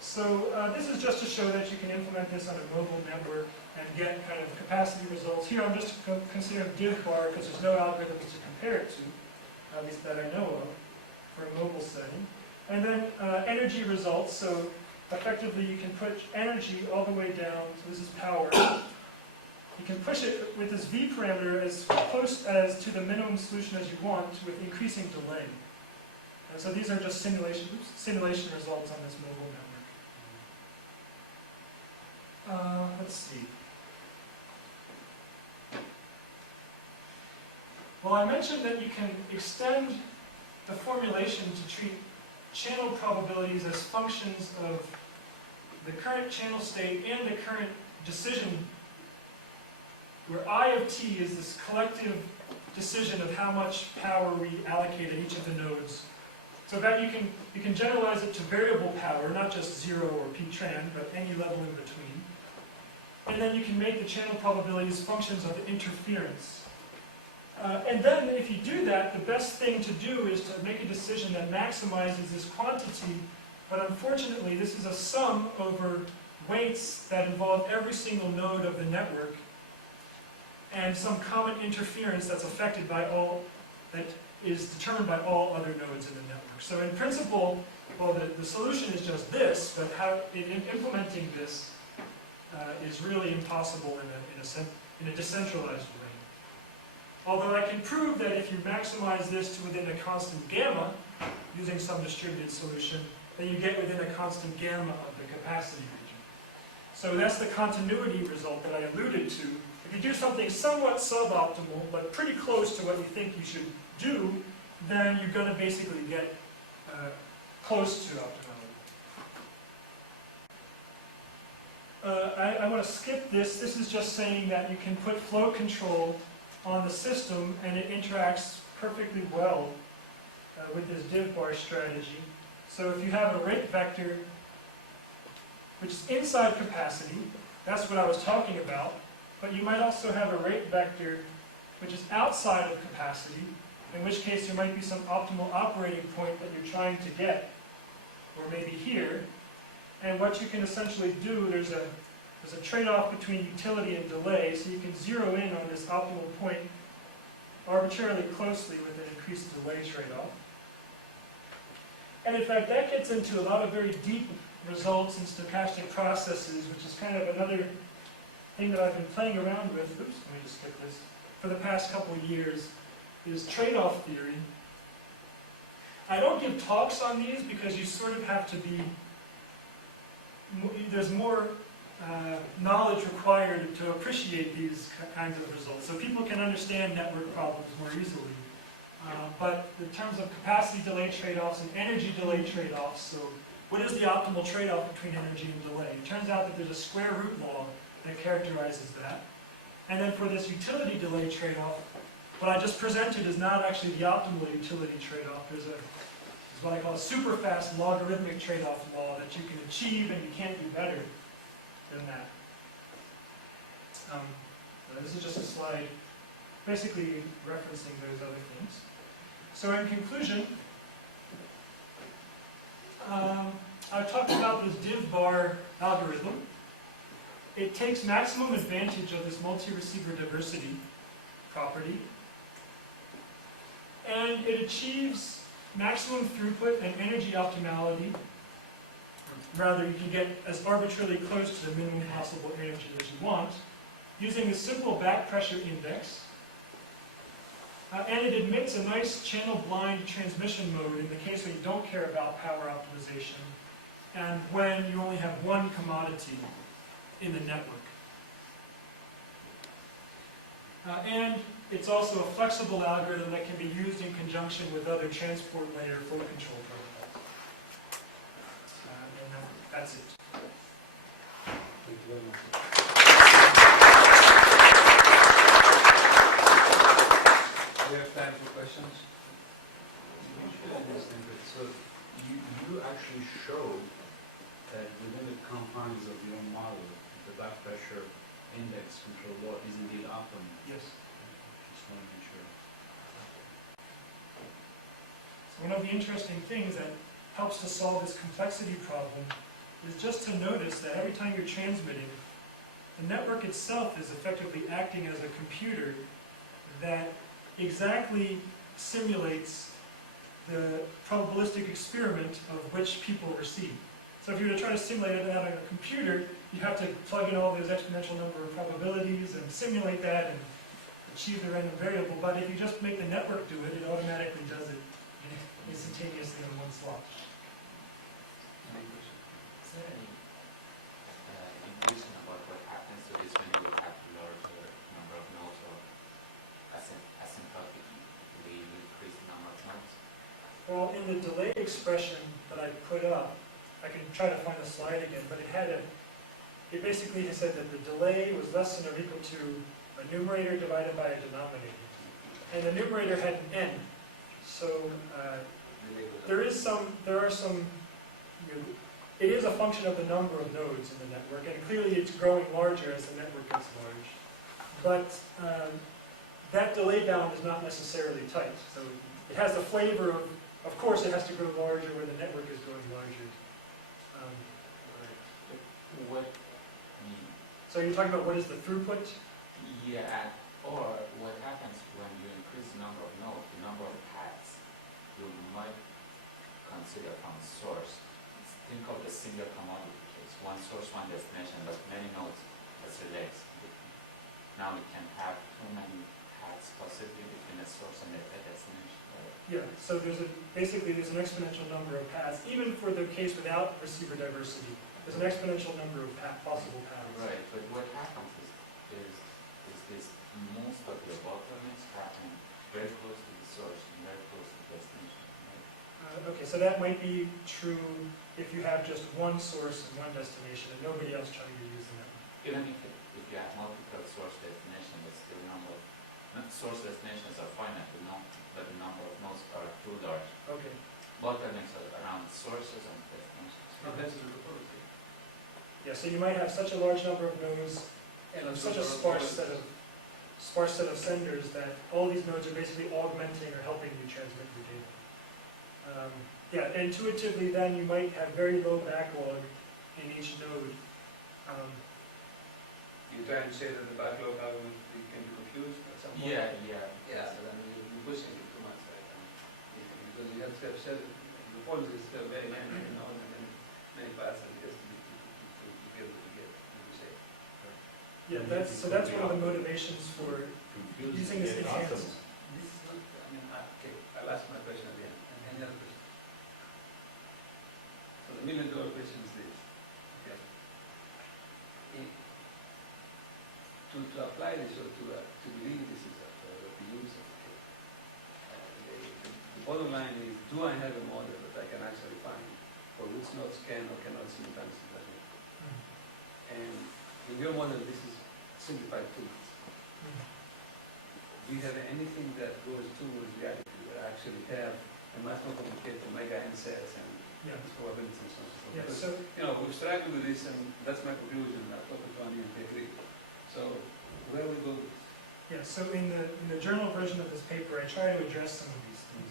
So this is just to show that you can implement this on a mobile network and get kind of capacity results. Here I'm just considering div bar because there's no algorithms to compare it to, at least that I know of, for a mobile setting. And then energy results. So effectively, you can put energy all the way down, so this is power. You can push it with this V parameter as close as to the minimum solution as you want with increasing delay. And so these are just simulation results on this mobile network. Let's see. Well, I mentioned that you can extend the formulation to treat channel probabilities as functions of the current channel state and the current decision, where I of t is this collective decision of how much power we allocate at each of the nodes. So that you can generalize it to variable power, not just 0 or p-tran, but any level in between. And then you can make the channel probabilities functions of interference. And then if you do that, the best thing to do is to make a decision that maximizes this quantity, but unfortunately this is a sum over weights that involve every single node of the network and some common interference that's affected by all, that is determined by all other nodes in the network. So in principle, well, the solution is just this, but how implementing this is really impossible in a decentralized way. Although I can prove that if you maximize this to within a constant gamma, using some distributed solution, then you get within a constant gamma of the capacity region. So that's the continuity result that I alluded to. If you do something somewhat suboptimal, but pretty close to what you think you should do, then you're going to basically get close to optimality. I want to skip this. This is just saying that you can put flow control on the system and it interacts perfectly well with this div bar strategy. So if you have a rate vector which is inside capacity, that's what I was talking about, but you might also have a rate vector which is outside of capacity, in which case there might be some optimal operating point that you're trying to get, or maybe here. And what you can essentially do, there's a there's a trade-off between utility and delay, so you can zero in on this optimal point arbitrarily closely with an increased delay trade-off. And in fact, that gets into a lot of very deep results in stochastic processes, which is kind of another thing that I've been playing around with, oops, let me just skip this, for the past couple of years, is trade-off theory. I don't give talks on these because you sort of have to be, there's more knowledge required to appreciate these kinds of results. So people can understand network problems more easily. But in terms of capacity delay trade-offs and energy delay trade-offs, so what is the optimal trade-off between energy and delay? It turns out that there's a square root law that characterizes that. And then for this utility delay trade-off, what I just presented is not actually the optimal utility trade-off. There's what I call a super fast logarithmic trade-off law that you can achieve, and you can't do better than that. This is just a slide basically referencing those other things. So in conclusion, I've talked about this div bar algorithm. It takes maximum advantage of this multi-receiver diversity property, and it achieves maximum throughput and energy optimality. Rather, you can get as arbitrarily close to the minimum possible energy as you want, using a simple back pressure index. And it admits a nice channel-blind transmission mode in the case when you don't care about power optimization, and when you only have one commodity in the network. And it's also a flexible algorithm that can be used in conjunction with other transport layer flow control protocols. And that's it. Thank you very much. We have time for questions. So you actually show that within the confines of your model, the back pressure index control law is indeed optimal. Yes. Just want to make sure. So one of the interesting things that helps to solve this complexity problem is just to notice that every time you're transmitting, the network itself is effectively acting as a computer that exactly simulates the probabilistic experiment of which people receive. So if you were to try to simulate it out on a computer, you have to plug in all those exponential number of probabilities and simulate that and achieve the random variable. But if you just make the network do it, it automatically does it instantaneously in one slot. Is there any intuition about what happens to this when you have a larger number of nodes, or asymptotically increase the number of nodes? Well, in the delay expression that I put up, I can try to find the slide again, but it basically said that the delay was less than or equal to a numerator divided by a denominator. And the numerator had an n. So there are some, it is a function of the number of nodes in the network, and clearly it's growing larger as the network gets large. But that delay bound is not necessarily tight. So it has the flavor of course it has to grow larger when the network is growing larger. What, So you're talking about what is the throughput? yeah, or what happens when you increase the number of nodes, the number of paths you might consider from source. Think of the single commodity case, one source, one destination, but many nodes as relates. Now we can have too many paths possibly between a source and a destination. Yeah, so basically there's an exponential number of paths, even for the case without receiver diversity. There's an exponential number of possible paths. Right, but what happens is this most of your bottlenecks happen very close to the source and very close to the destination. Right? Okay, so that might be true if you have just one source and one destination and nobody else trying to use the network. Even if you have multiple source destinations, but still number of source destinations are finite, but the number of nodes are too large. Okay. Bottlenecks are around sources and destinations. Depends on the topology. Yeah, so you might have such a large number of nodes and such a sparse set of senders that all these nodes are basically augmenting or helping you transmit your data. Yeah, intuitively then you might have very low backlog in each node. You try and say that the backlog algorithm can be confused at some point. Yeah. Yeah, but I mean, you're pushing it too much, right? Because you have to have said, the policy is still very many nodes and many paths that it has to be to get what you say. Yeah, so that's one of the motivations for Confused using this with enhanced. atoms. This is not, I mean, okay, I'll ask my question at the end. Any other question? So the $1,000,000 question is this. Okay. To apply this or to believe this is the use of it, the bottom line is, do I have a model that I can actually find for which nodes can or cannot simultaneously transmit? And in your model, this is simplified too much. Do you have anything that goes towards reality that actually have a much more complicated omega n cells and Yeah. probabilities and so on? Yeah, Because, so, you know, we've struggled with this, and that's my conclusion. I've talked to Tony and they agree. So where we go with this? yeah, so in the journal version of this paper, I try to address some of these things.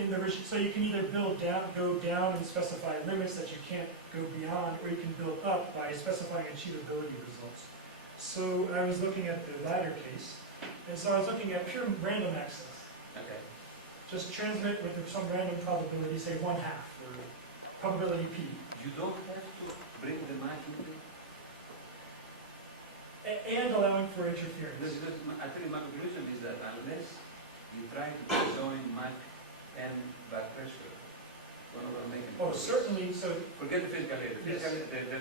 In the so you can either go down and specify limits that you can't go beyond, or you can build up by specifying achievability results. So I was looking at the latter case, and so I was looking at pure random access. Okay. Just transmit with some random probability, say 1/2, or probability p. You don't have to bring the mic into it. And allowing for interference. I think my conclusion is that unless you try to join mic and back pressure, we're not going to make it. Oh, certainly, so, Forget the physical layer. The, Yes.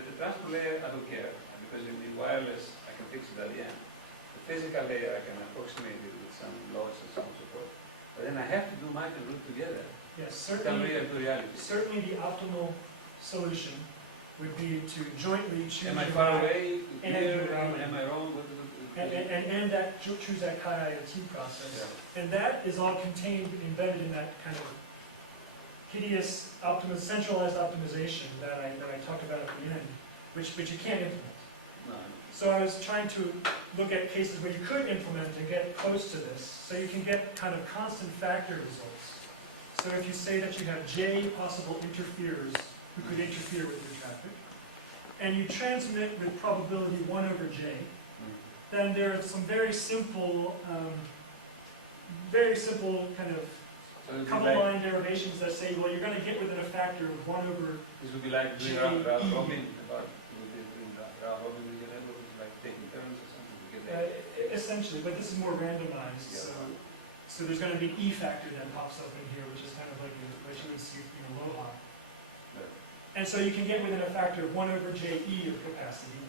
the transport layer, I don't care, because in the wireless, I can fix it at the end. The physical layer, I can approximate it with some laws and so on and so forth. But then I have to do mic and root together. yes, Come certainly, real to reality. certainly the optimal solution would be to jointly choose. Am I your far map away? And Here? around. Am I wrong? And that choose that IoT process. Yeah. And that is all contained, embedded in that kind of hideous centralized optimization that I talked about at the end, which you can't implement. No. So I was trying to look at cases where you could implement and get close to this, so you can get kind of constant factor results. So if you say that you have j possible interferers who could interfere with your traffic, and you transmit with probability 1/j, then there are some very simple kind of So it would be couple like, line derivations that say, well, you're going to get within a factor of 1/. this would be like doing round robin, about doing round robin with your network, like taking turns or something to get there. Essentially, but this is more randomized, Yeah. so there's going to be an E factor that pops up in here, which is kind of like what you would see in a LOHA. Yeah. And so you can get within a factor of 1/JE of capacity.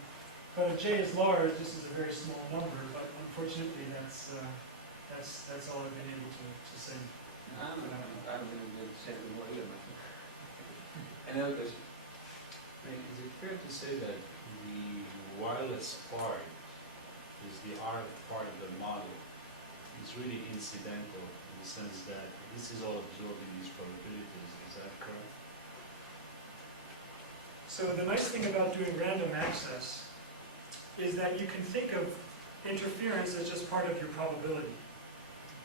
But if J is large, this is a very small number, but unfortunately that's all I've been able to say. I'm going to say it more here. Any other question? Is it fair to say that the wireless part is the RF part of the model is really incidental in the sense that this is all absorbed in these probabilities? Is that correct? So the nice thing about doing random access is that you can think of interference as just part of your probability.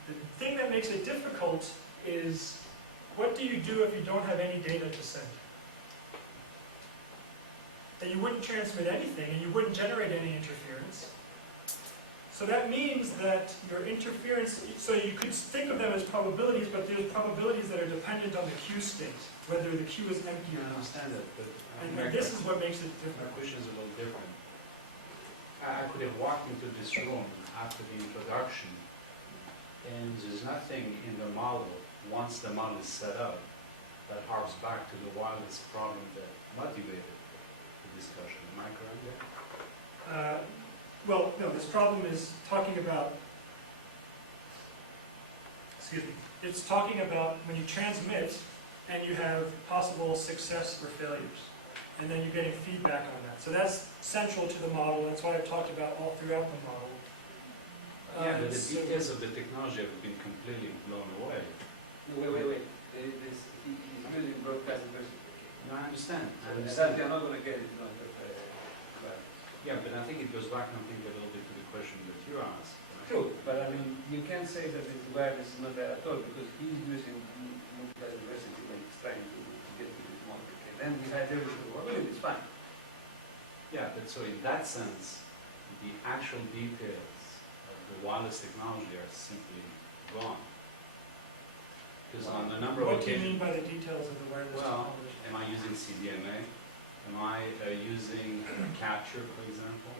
The thing that makes it difficult is, what do you do if you don't have any data to send? And you wouldn't transmit anything, and you wouldn't generate any interference. So that means that your interference, so you could think of them as probabilities, but there's probabilities that are dependent on the Q state, whether the Q is empty or I not. understand that, but And this is what makes it my different. question is a little different. I could have walked into this room after the introduction, and there's nothing in the model, once the model is set up, that harps back to the wireless problem that motivated the discussion. Am I correct there? Well, no, this problem is talking about, excuse me, it's talking about when you transmit and you have possible success or failures, and then you're getting feedback on that. So that's central to the model. That's what I've talked about all throughout the model. Yeah, but the so- details of the technology have been completely blown away. No, wait. He's using broadcasting versus. No, I understand. I That understand. you're not going to get it. Yeah, but I think it goes back, I think, a little bit to the question that you asked. True, but I mean, you can't say that the wireless is not there at all because he's using multiple diversity when he's trying to get to this model. Okay? Then we had everything. Well, it's fine. Yeah, but so in that sense, the actual details of the wireless technology are simply gone. Because on a number of What do you mean occasions, by the details of the wireless well, technology? am I using CDMA? Am I using capture, for example?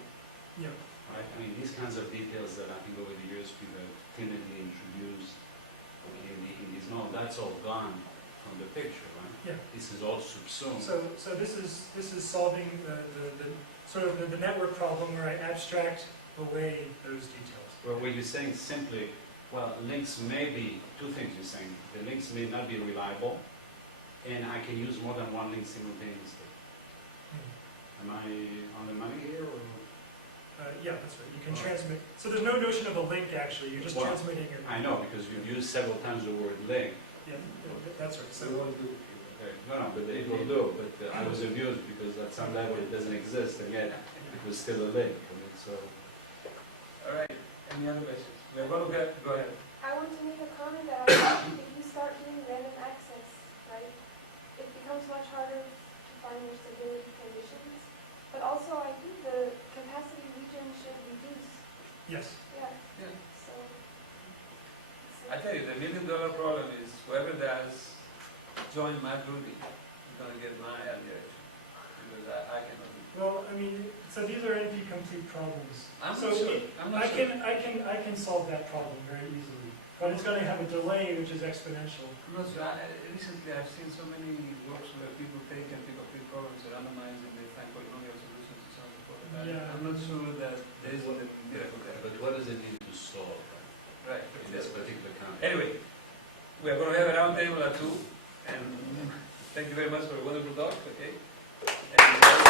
Yeah. Right? I mean, these kinds of details that I think over the years people have timidly introduced in these modes, that's all gone from the picture, right? Yeah. This is all subsumed. So this is solving the sort of the network problem where I abstract away those details. Well, what you're saying simply, well, links may be, two things you're saying. The links may not be reliable, and I can use more than one link simultaneously. Am I on the money here, or? Yeah, that's right. You can Right. transmit. So there's no notion of a link actually. You're just Well, transmitting it. I know, because you've used several times the word link. Yeah, that's right. So So what do? No, but it will do, but I was amused because at some level it doesn't exist, and yet it was still a link. I mean, so, All right, any other questions? We're going to get, go ahead. I want to make a comment that I think if you start doing random access, right, it becomes much harder to find your stability conditions. But also, I think the capacity region should reduce. yes. Yeah. Yeah. So. I tell you, the $1 million problem is whoever does join my grouping is going to get my algorithm, because I cannot do it. Well, I mean, so these are NP-complete problems. I'm So not sure, I'm not sure. I can solve that problem very easily, but it's going to have a delay which is exponential. I'm not sure. Recently I've seen so many works where people take NP-complete problems, randomize, and they find polynomial solutions and so on and so forth. Yeah. I'm not sure that there is a miracle there. but what does it need to solve Right. in this particular context? Anyway, we are going to have a round table at 2, and thank you very much for a wonderful talk, okay? And,